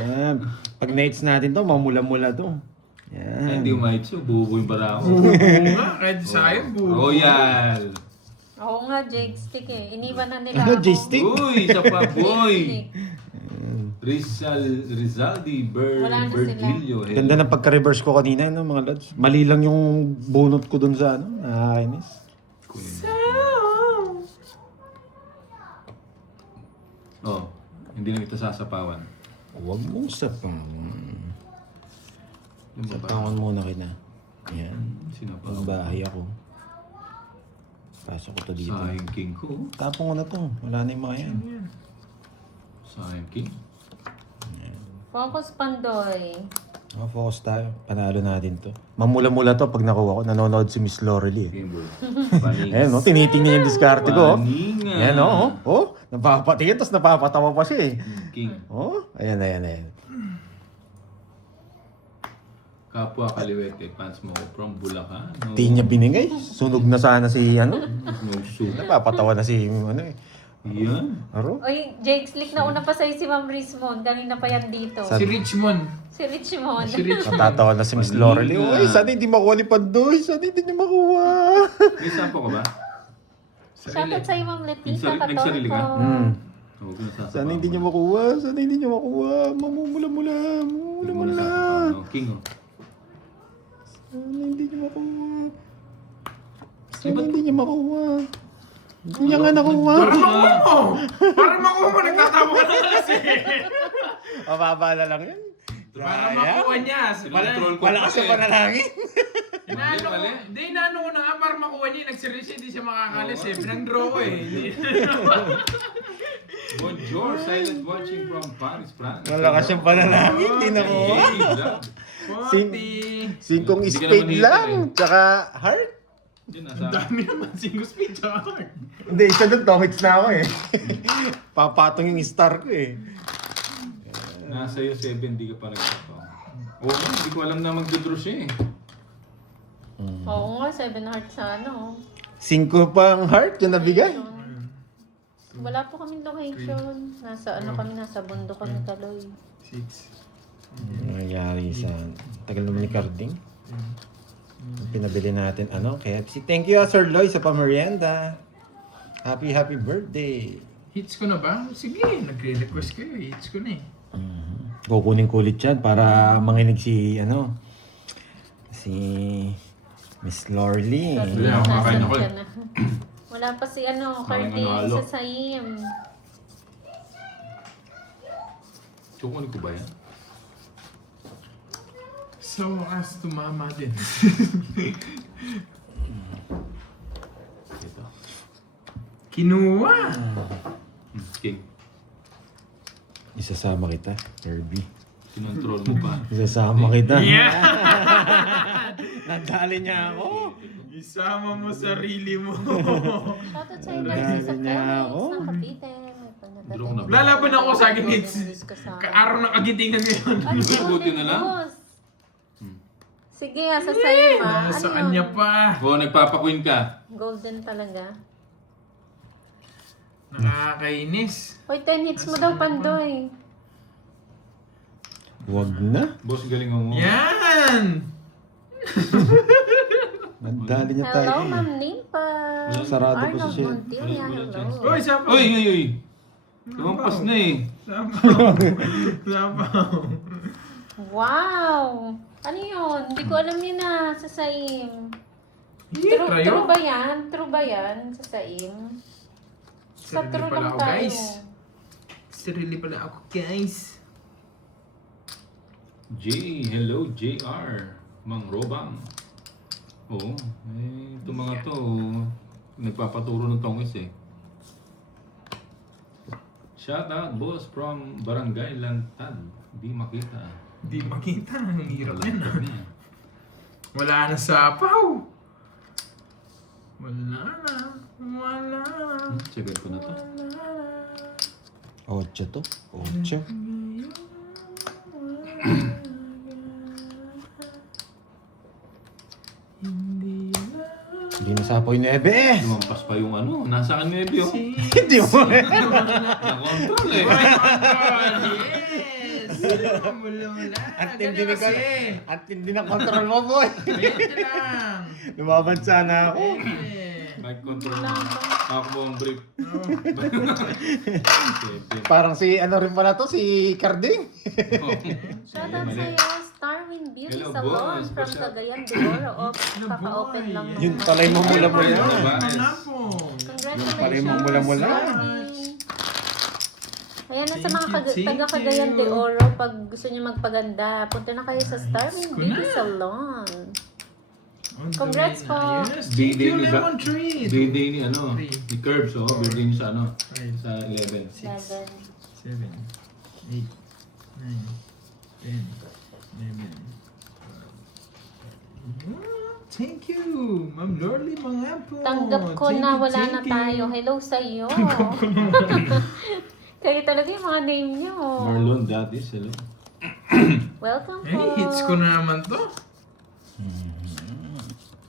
Yan. Pag nights natin to, mamula-mula to. Ay, Yan. hindi umahit siya. Bubo yung bara ko. Oo nga, kahit sayang buo. Royal. Oo nga, Jake Stick eh. Iniwan na nila Ano, ako. J-stick? Uy, isa pa, boy. Stick. Rizaldi, Wala na sila. Bergilio. Ganda ng pagka-reverse ko kanina, no, mga lads. Mali lang yung bunot ko dun sa ano, nakakainis. Oh, hindi na kita sasapawan. Huwag mong sapawan. Yung baba. Sapawan muna kita. Yan. Sinapawan. Magbahay ako. Pasok ko to dito. Sayang king ko. Tapong ko na to. Wala na yung mga yan. Sayang king. Focus Pandoy. Focus tayo. Panalo natin to. Mamula-mula to pag nakuha ko. Nanonood si Miss Lorelie. Game boy. Paning. Ayan, no? Tinitingnan yung diskarte ko. Oh. Paninga. Ayan, no? Oh, napapatingin, tapos napapatawa pa siya eh. King. Oh, ayan. Kapwa Kaliwete, fans mo from Bulacan. No? Di niya binigay. Sunog na sana si, ano? No shoot. Napapatawa na si, ano eh. Yan. Aro? Oy, Jake Slick na una pa sa'yo si Ma'am Rismond. Kanina pa yan dito. Si Richmond. Si Richmond. Si Richmond. Matatawa na si Miss Lorelie. Uy, sana hindi makuha ni Pandoy. Sana hindi niya makuha. May sampo ka ba? Shoutout sa'yo, Ma'am Letita. Nagsarili ka? Oo, pinasasapawan. Sana hindi niya makuha. Sana hindi niya makuha. Mamumula-mula. Hindi mo Mamumula. nasasapawan. No? King, oh. Sana hindi niya makuha. Sana hindi niya makuha. Hindi niya nga nakuha. Para makuha mo, nagtatawa ka na kasi. Mababa na lang yan. Para makuha niya. Control ko. Wala kasi panalangin. Inaano ko, Mali. hindi, inaano ko na nga para makuha niya. Nagsiris siya, hindi siya makakalis eh. Pinang-draw ko eh. Bonjour, silent watching from Paris, France. Wala ka siyang panalangin. Hindi nakuha. Hey, love. 40. Singkong Hindi ka spade naman lang. hito Tsaka heart. Diyan, Ang nasa... dami naman, single speed tsaka heart. Hindi, isa doon, tongits na ako eh. Papatong yung star ko eh. Nasa iyo 7, di ka pa nagsasapawan. Oo, hindi ko alam na magdodraw siya eh. Oo nga, 7 hearts sa ano. 5 pang heart yung nabigay. Wala po kaming location. Nasa ano kami, nasa bundok kami Kaloy. 6. Nangyari sa... Tagal naman ni Carding. Pinabili natin ano, KFC. Thank you Sir Loy sa pamerienda. Happy birthday. Hits ko na ba? Sige, nagre-request kayo. Hits ko na eh. Kukunin ko ulit yan para manginig si ano si Miss Lorelie. Wala akong kakain ako eh. Wala pa si ano, Parang Carding nanalo. sa Saim. Kukunin ko ba yan? So, as tumama din. Ito. Kinuha! King. Isasama kita, Kirby. Kinontrol mo pa. Isasama kita. Yeah! Nadali niya ako. Isama mo sarili mo. Shoutout sa Inarsi sa niya Phoenix ako. ng Cavite. May Draw na ba? Lalaban ako sa akin, it's araw ng kagitingan ngayon. Buti na lang. Sige, sa Saim ah. Nasaan Ano niya yun? pa? Oo, nagpapakwin ka. Golden talaga. Nakakainis. Hoy, 10 hits mo daw, Pandoy. Huwag na. Boss, galing mo. Yan! Nadali niya tayo. Hello, Ma'am Nimpa. Sarado po Arnold siya. Montilla, hello. Uy, sapaw! Uy, uy, uy. Lumampas na eh. Sapaw! Sapaw! Wow! Ano yun? Hindi ko alam yun na sa Saim. Yeah, True ba yan? True ba yan sa Saim? Sa Sarili true pala lang ako, tayo. guys. Sarili pala ako, guys. J, hello JR. Mang Robang. Oo, itong mga to, nagpapaturo ng tongis eh. Shout out boss from Barangay Lantad. Di makita. Di makita. Ang hirap yan ah. Niya. Wala na sapaw. Wala na. Wala na. Sagad ko na to. Ocho to. Ocho. Hindi nasapoy ni Ebe eh. Lumampas pa yung ano, nasa kan Nebio. Hindi mo eh. Na-control eh. Yes! Mula-mula. At Ganyan hindi na kasi. At hindi na control mo, boy. Ganyan lang. Lumaban sana ako. Eh. Mic control mo. Ako ang brief. Parang si ano rin pala to, si Carding. Shoutout sa'yo, Starwin Beauty Hello, Salon boss. from Cagayan de Oro. Kaka-open lang ng Yun pala yung mamula-mula. Manapong. Congratulations, pala yung mamula-mula. Starwin. Ayan na sa mga Thank you. taga Cagayan de Oro, pag gusto niyo magpaganda, punta na kayo sa Starwin ko Beauty na. Salon. On the Congrats way po. na. Yes, Day thank day you, ni Lemon Tree. Birthday ni ano, ni Curbs, oh. Birthday niya sa ano, Five, sa 11. 11. 7, 8, 9, 10, 11. Thank you, Ma'am Lorly Mangapo. Tanggap ko Thank na you, wala thank na you. tayo. Hello sa'yo. Kayo talaga yung mga name nyo. Marlon Daddies, hello. Welcome Eh, po. hits ko na naman to.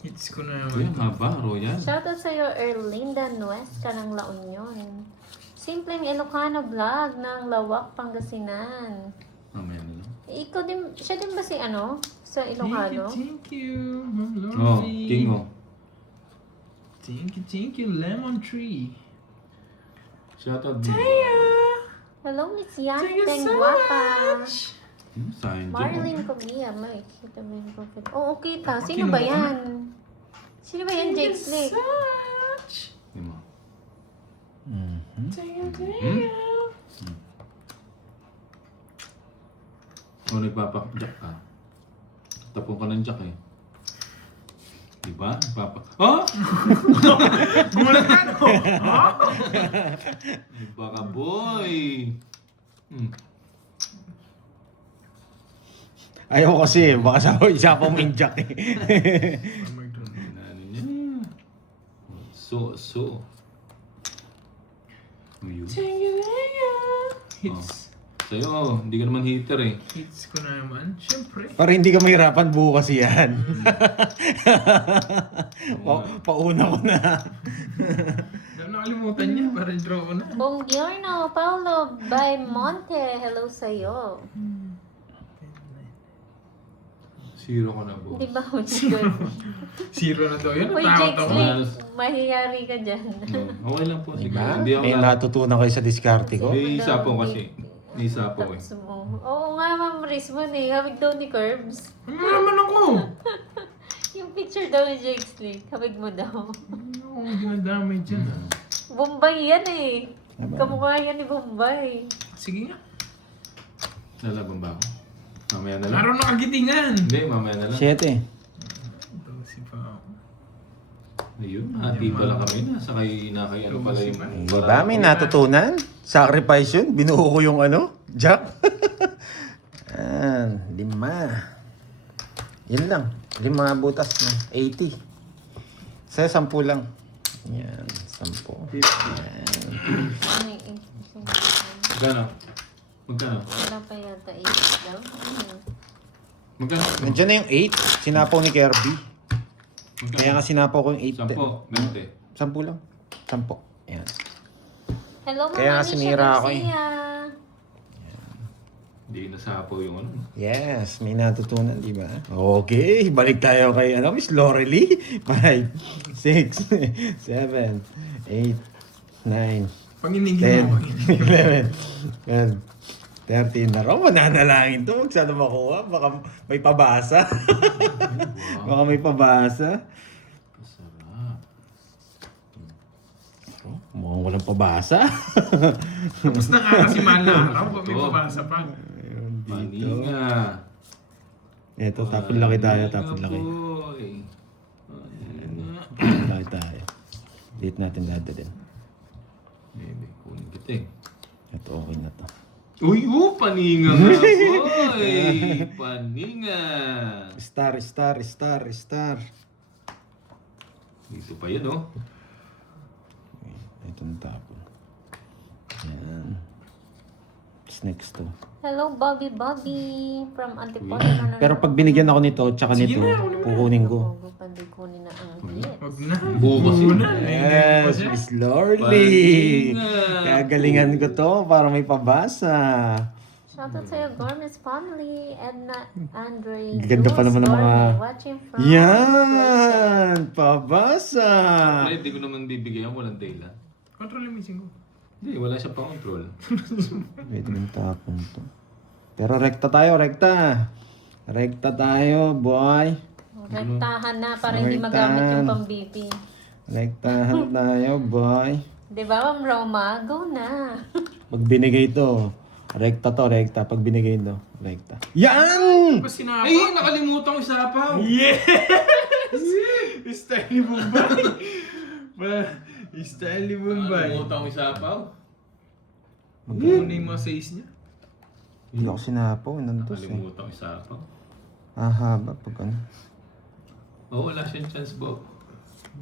Hits ko na Uy, naman ang to. haba, Royal. Shoutout sa'yo, Erlinda Nuesca ng La Union. Simpleng Ilocano vlog ng Lawak, Pangasinan. Mamaya na lang. Ikaw din, siya din ba si ano? Sa Ilocano? Thank you, Ma'am Lorly. Oh, King, oh. Thank you, Lemon Tree. Shout out mo. Hello, Miss Thank you Yanteng so Guapa. much. Sayang dyan. Marlene Comia, may kita mo yung profile. Oo, kita. Sino Kinuha ba ko yan? Sino ba yan, Jake Slick? Much. Yun mo. Thank you. O, nagpapak-jack ka. Tapon ka ng jack eh. Diba? Nagpapak... Oh! Gulat ka, no? Ha? Baka boy! Ayaw kasi, baka sa isa pa mo injak eh. Ano niya? So. Ayun. Hits. Sa'yo, hindi ka naman hitter eh. Hits ko na naman. Siyempre. Para hindi ka mahirapan bukas yan. Pauna ko na. Nakalimutan niya. Para draw ko na. Buongiorno, Paolo by Monte. Hello sa'yo. Zero ka na, boss. Di ba, good? Zero na daw yun. Uy, Natakot Jake ako. Slick, mahiyari ka dyan. Oh, okay lang po. Sige. Diba? Hindi ako May natutunan kayo sa diskarte ko. May isa po kasi. May isa po eh. Tapos mo. Oo nga, Ma'am Rismon eh. Hawig daw ni Curbs. Ano naman ako? Yung picture daw ni Jake Slick, hawig mo daw. akong dinadamay dyan. ah. Bombay yan eh. Aba. Kamukha yan ni Bombay. Sige nga. Lalaban ba ako? Mamaya na lang. Araw na kagitingan. Hindi, mamaya na lang. 7. Dosi pa ako. Ayun, hati pala kami na. Nakay ano pala yung... Diba may natutunan? Sacrifice yun. Binuo ko yung ano, Jack. 5. Yun lang. 5 butas na. 80. Sa 10 lang. Yan, 10. Yan. Ano yung interesting? Magkano? Magkano? Wala pa yata 8 daw. Ano? Magkano? Nandiyan na yung 8. Sinapaw ni Kirby. Kaya nga sinapaw ko yung 8. 10, 20. 10 lang. 10. Yan. Hello, Mama Kaya nga Alicia sinira ako eh. Garcia. Hindi nasapo yung ano. Yes, may natutunan, di ba? Okay, balik tayo kay Miss Lorely. 5, 6, 7, 8, 9, Panginigin 10, mo. 11, 12, 13 na raw. Mananalangin to. Huwag sana makuha. Baka may pabasa. Baka may pabasa. Masarap. Oh, mukhang walang pabasa. Tapos nakakasiman na araw. May Oo. pabasa pa. Ayun, dito. Paninga. Ito, tapon laki tayo, tapon laki. Boy. Tapon laki tayo. Dito natin dadalhin. Hindi, kunin kita eh. Ito, okay na to. Uy, paninga nga boy. Paninga. Star. Dito pa yun oh. Ito na tapon. Yan. What's next to? Hello, Bobby from Antipolo. Pero pag binigyan ako nito, tsaka Sige nito, na, kunin mo na. kukunin ko. Pandi kunin na ang hits. Wag na. Bukas Buo yun. na. Yes, Miss Lorly. Paninga. Kaya galingan ko to para may pabasa. Shoutout sa'yo, Gomez family, Edna, Andre, Ganda pa naman ng mga- watching from Yan! Pabasa! Ay, hindi ko naman bibigyan. Walang dahilan. Control yung missing ko. Hindi, wala siya pa control. Pwede yung tapon to. Pero rekta tayo, rekta. Rekta tayo, boy. Rektahan na para hindi magamit yung pang-BP. Rektahan tayo, boy. Di ba, Ma'am Roma? Go na. Pag binigay to, rekta to, rekta. Pag binigay to, rekta. Yan! Tapos sinapa. Ay, nakalimutan ko isapaw. Yes! Style ni Bombay. Style ni Bombay. Nakalimutan ko isapaw. Ano yung mga size niya? Hindi ako sinapaw, nandos eh. Nakalimutan ko isapaw. Haba pag ano. Oo, wala siyang chance, Bob.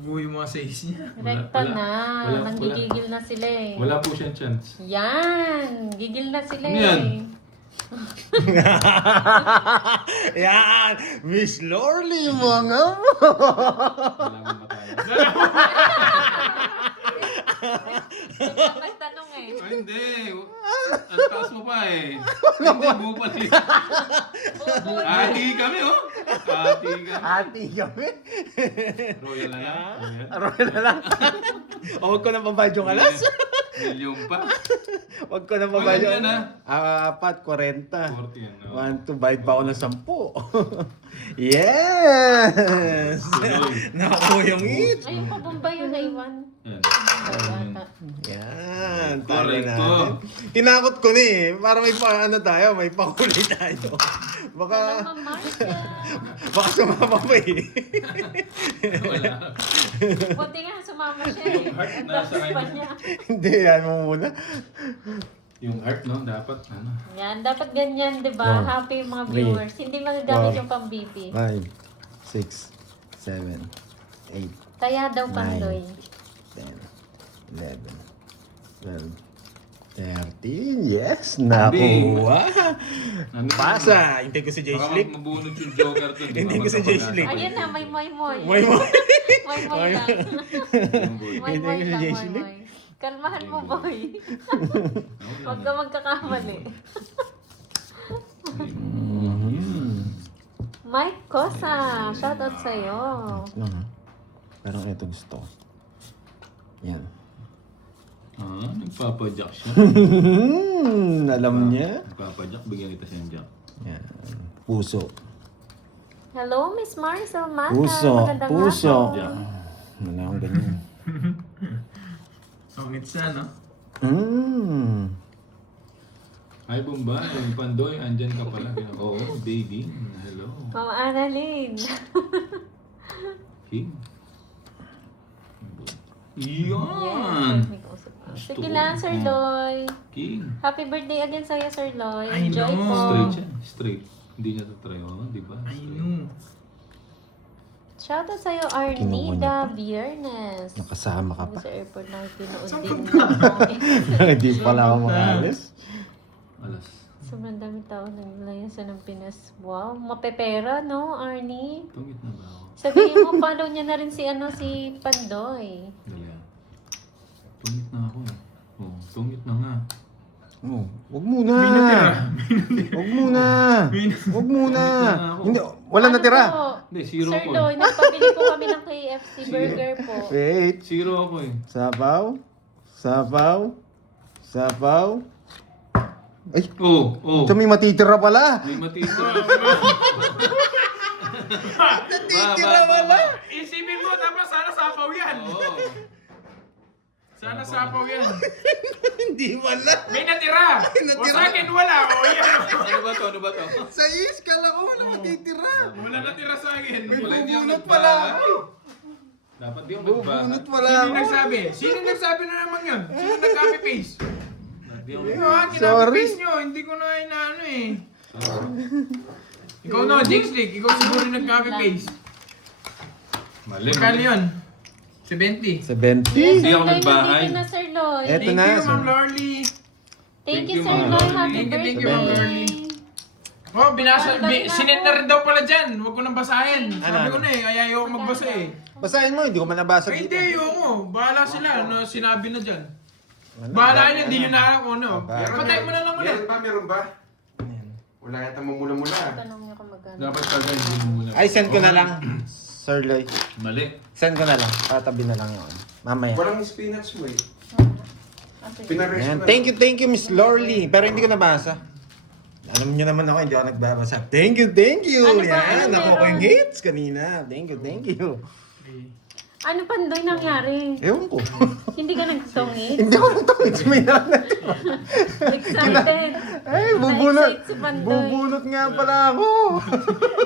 Buo yung mga size niya. Rekta wala. na. Wala. Nanggigigil na sila eh. Wala po siyang chance. Yan! Gigil na sila Ano eh. yan? Yan! Miss Lorly, mga mo! Wala akong mataya. Magtanong eh. Ay, hindi. Ang taas mo pa eh. Hindi, bupal yun. Ati kami, oh. Ati kami. Ati kami. Royal na lang. Aroy na lang. O, huwag ko na pabayad yung alas. Milyon pa. Huwag ko na pabayad yung Maganda apat, 40. 40 yan. Oh. 1, 2, bayad pa ako ng 10. Yes! Nakuha yung it. Ayun pa, Bombay yun, Iwan. Yan. Yata. Yan, talo Correct na. to. Tinakot ko na eh. Para may tayo, may pakulay tayo. Hello, Baka, Ma'am Marcia. baka sumama pa eh. Wala. Buti nga, sumama siya eh. Ang Nasa tapos pa kanya. niya. Hindi, yan mo muna. Yung heart, no? Dapat, ano? Yan, dapat ganyan, di ba? One, Happy yung mga three, viewers. Hindi magagamit 4, yung pang-BP. 5, 6, 7, 8, Kaya daw pandoy. 10, 11, 12, 13. Yes, nakuha. Ano? Pasa. Hintay ko si Jay Baka Slick. mabunod yung joker to. Hindi ko si Jay Slick. Ayun na, may moy-moy. May mo. Moy-moy lang. Moy-moy Hindi ko si lang, Jay Slick. moy-moy. Kalmahan mo, boy. Huwag ka magkakamali. Mike Cosa, shoutout sa'yo. Lang ha. Parang ito gusto ko. Yan. Ah, nagpapadyak siya. Alam niya. Nagpapadyak, bigyan kita siyang jack. Yan. Puso. Hello, Miss Maricel Mata. Puso. Magandang Puso. hapon. Wala akong ganyan. Pangit siya, no? Hi, Bombay. Pandoy, andyan ka pala. Oo, baby. Hello. Mama Annalyn. King. Yes, Yan. may kausap pa. Sige lang, Sir Loy. King. Happy birthday again sa'yo, Sir Loy. I Enjoy know. po. Straight siya. Straight. Hindi niya tatry. Oh, di ba? I Straight. know. Shoutout sa'yo, Kinuha niya Arnida pa. Biernes. Nakasama ka pa. Sa airport na pinood Saan din. Hindi pala ako makaalis. Alas. Sobrang dami tao naglayasan ng Pinas. Wow, mapepera, no, Arnie? Tungit na ba ako? Sabihin mo, follow niya na rin si Pandoy. Dali ah. Tungit na ako eh. Oh, tungit na nga. Oh, wag muna. May natira. Wag muna. Wag muna. ako. Hindi, wala Ano natira. po? Hindi, zero Sir ko Loy, eh. nagpabili po kami ng KFC burger po. Wait. Zero ako eh. Sapaw. Sapaw. Sapaw. Ay, Oh, oh. ito may matitira pala. May matitira. Matitira pala. Isipin mo, dapat sana sapaw yan. Oo. Sana sapaw yan. Hindi wala. May natira. O sa akin wala. O yan. Ano ba to? Ano ba to? Sa iskala ko wala matitira. Wala natira sa akin. Wala, hindi ako Bubunot pala nagbahay. ako. Dapat di ako Bubunot nagbahay. pala Sino ako. nagsabi? Sino nagsabi na naman yun? Sino nag-copy paste? Di ako Yung nagbahay. copy Sorry. paste nyo. Hindi ko na inaano eh. Ikaw no, Jixlick. Ikaw siguro yung nag-copy paste. Mali. Magkano yun? 70. 70. Hindi ako Sir Loy, nagbahay. nandito na, Sir Loy. Eto Thank na, you, sir. Ma'am Lorly. Thank you, you, Sir Ma'am Loy. Lorly. Happy Thank you, birthday. Ma'am Lorly. Oh, sinet na rin daw pala dyan. Huwag ko nang basahin. Sabi ko na eh, ay ayoko magbasa eh. Basahin mo, hindi ko man nabasa Ay, dito. hindi, ayoko. Bahala sila. No, sinabi na dyan. Bahala nyo, hindi nyo na alam kung ano. Patay mo na lang ulit. Meron ba? Wala yata mamula-mula. Tanong niyo kung magkano. Dapat kagad hindi mo muna. Ay, send ko na lang. Sir Loy. Mali. Send ko na lang. Patabi na lang yun. Mamaya. Walang spinach mo eh. Okay. Pinares Ayan. ko na. Thank you, Miss Lorly. Pero hindi ko nabasa. Alam niyo naman ako, hindi ako nagbabasa. Thank you. Ano ba? Yan, Ano ako ko meron? yung hits kanina. Thank you. Ano Pandoy nangyari? Ewan ko. Hindi ka nagtungit? hindi ako nagtawid. May natin. Excited. Ay, bubunot. Na-excite si Pandoy. Bubunot nga pala ako.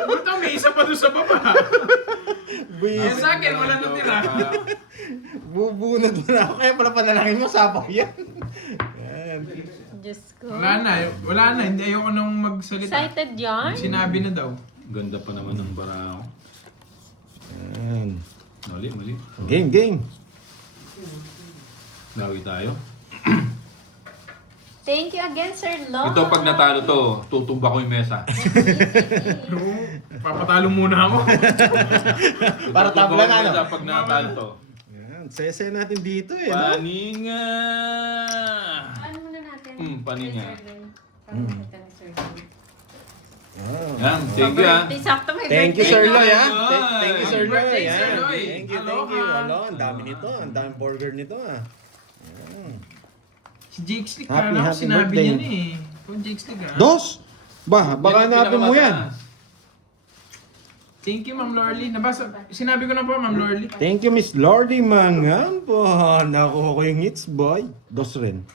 Ito, may isa pa doon sa baba. Yan sa akin, wala natira. Bubunot mo na ako. Kaya pala panalangin mo, sapaw yan. Yan. Diyos ko. Wala na. Hindi ayoko nang magsalita. Excited yarn? Sinabi na daw. Ganda pa naman ng bara ako. Yan. Mali. Game. Lawi tayo. Thank you again, Sir Lo. Ito pag natalo to, tutumba ko yung mesa. Papatalo muna ako. Para Tutumba ko tabla yung na, mesa ano? pag natalo to. Yan. Sese natin dito eh. No? Paninga! Ano muna natin? Paninga. Sir Loy. Oh. Yan, thank you ah. Birthday, sakto may Thank you, birthday. Sir Loy, ha? Loy. Thank you, Sir Happy Loy. birthday, Yan. Sir Loy. Thank you. Aloha. Alo, ang dami nito. Ang daming burger nito, ah. Si Jake Slick, Happy, kala ko happy sinabi birthday. niya na eh. Kung Jake Slick ah. Dos! Ba, baka Yan yung hanapin mo yan. pinakamataas. Thank you, Ma'am Lorly. Nabasa, sinabi ko na po, Ma'am Lorly. Thank you, Miss Lordy Mangampo. Nakuha ko yung hits, boy. Dos rin.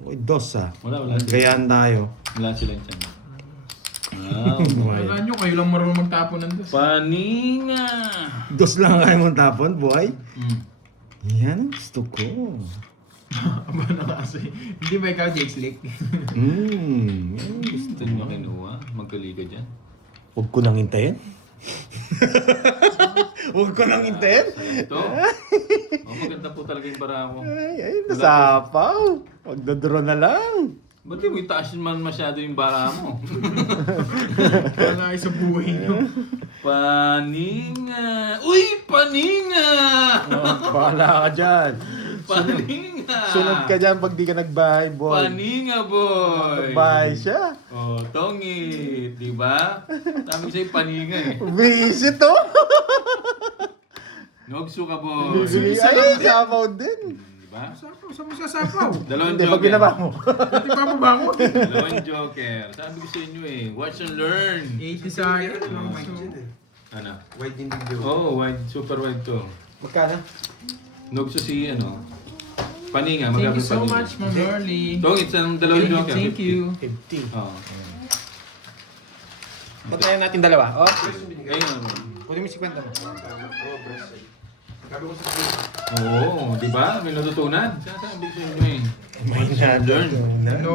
Uy, dos, ah. Wala. Gayaan tayo. Wala silang tiyan. Wow. Wala nyo, kayo lang marunong magtapon ng dos. Paninga! Dos lang kaya mong tapon, boy. Mm. Yan ang gusto ko. Aba na kasi. Hindi ba ikaw, Jake Slick? Yan ang gusto. Gusto nyo kinuha? Magkali ka dyan. Huwag ko nang hintayin. Huwag ko nang hintayin. Ito. Maganda po talaga yung bara ako. Ay, nasapaw. Huwag na-draw na lang. Ba't di mo itaas man masyado yung bara mo? Wala kayo sa buhay nyo. Paninga! Uy! Paninga! Oh, bahala ka dyan. Paninga! Sunod ka dyan pag di ka nagbahay, boy. Paninga, boy! Nagbahay siya. Oh, tongit, di ba? Sabi ko sa'yo, paninga eh. Busy to. Nogso ka, boy. Bibili. Ay, sapaw din. Di ba? Sapaw, saan mo sasapaw? Dalawang Hindi, pag joker. binaba mo. Pati pa ba ako? Dalawang joker. Sabi ko sa inyo eh, watch and learn. 80 sa akin. Ano? Wide hindi video. Oh, wide, super wide to. Magkano? Nogso si ano, Paninga, Thank you magkano so paninga? much, Ma'am Lorly. Dong, it's ang dalawang joke. Thank you. 50. Oo. Puntayan natin dalawa. Oh, Ayun ano. kunin mo si kwenta mo. Sabi ko sa kanya. Oo, di ba? May natutunan. Sasabi ko sa inyo eh. May natutunan.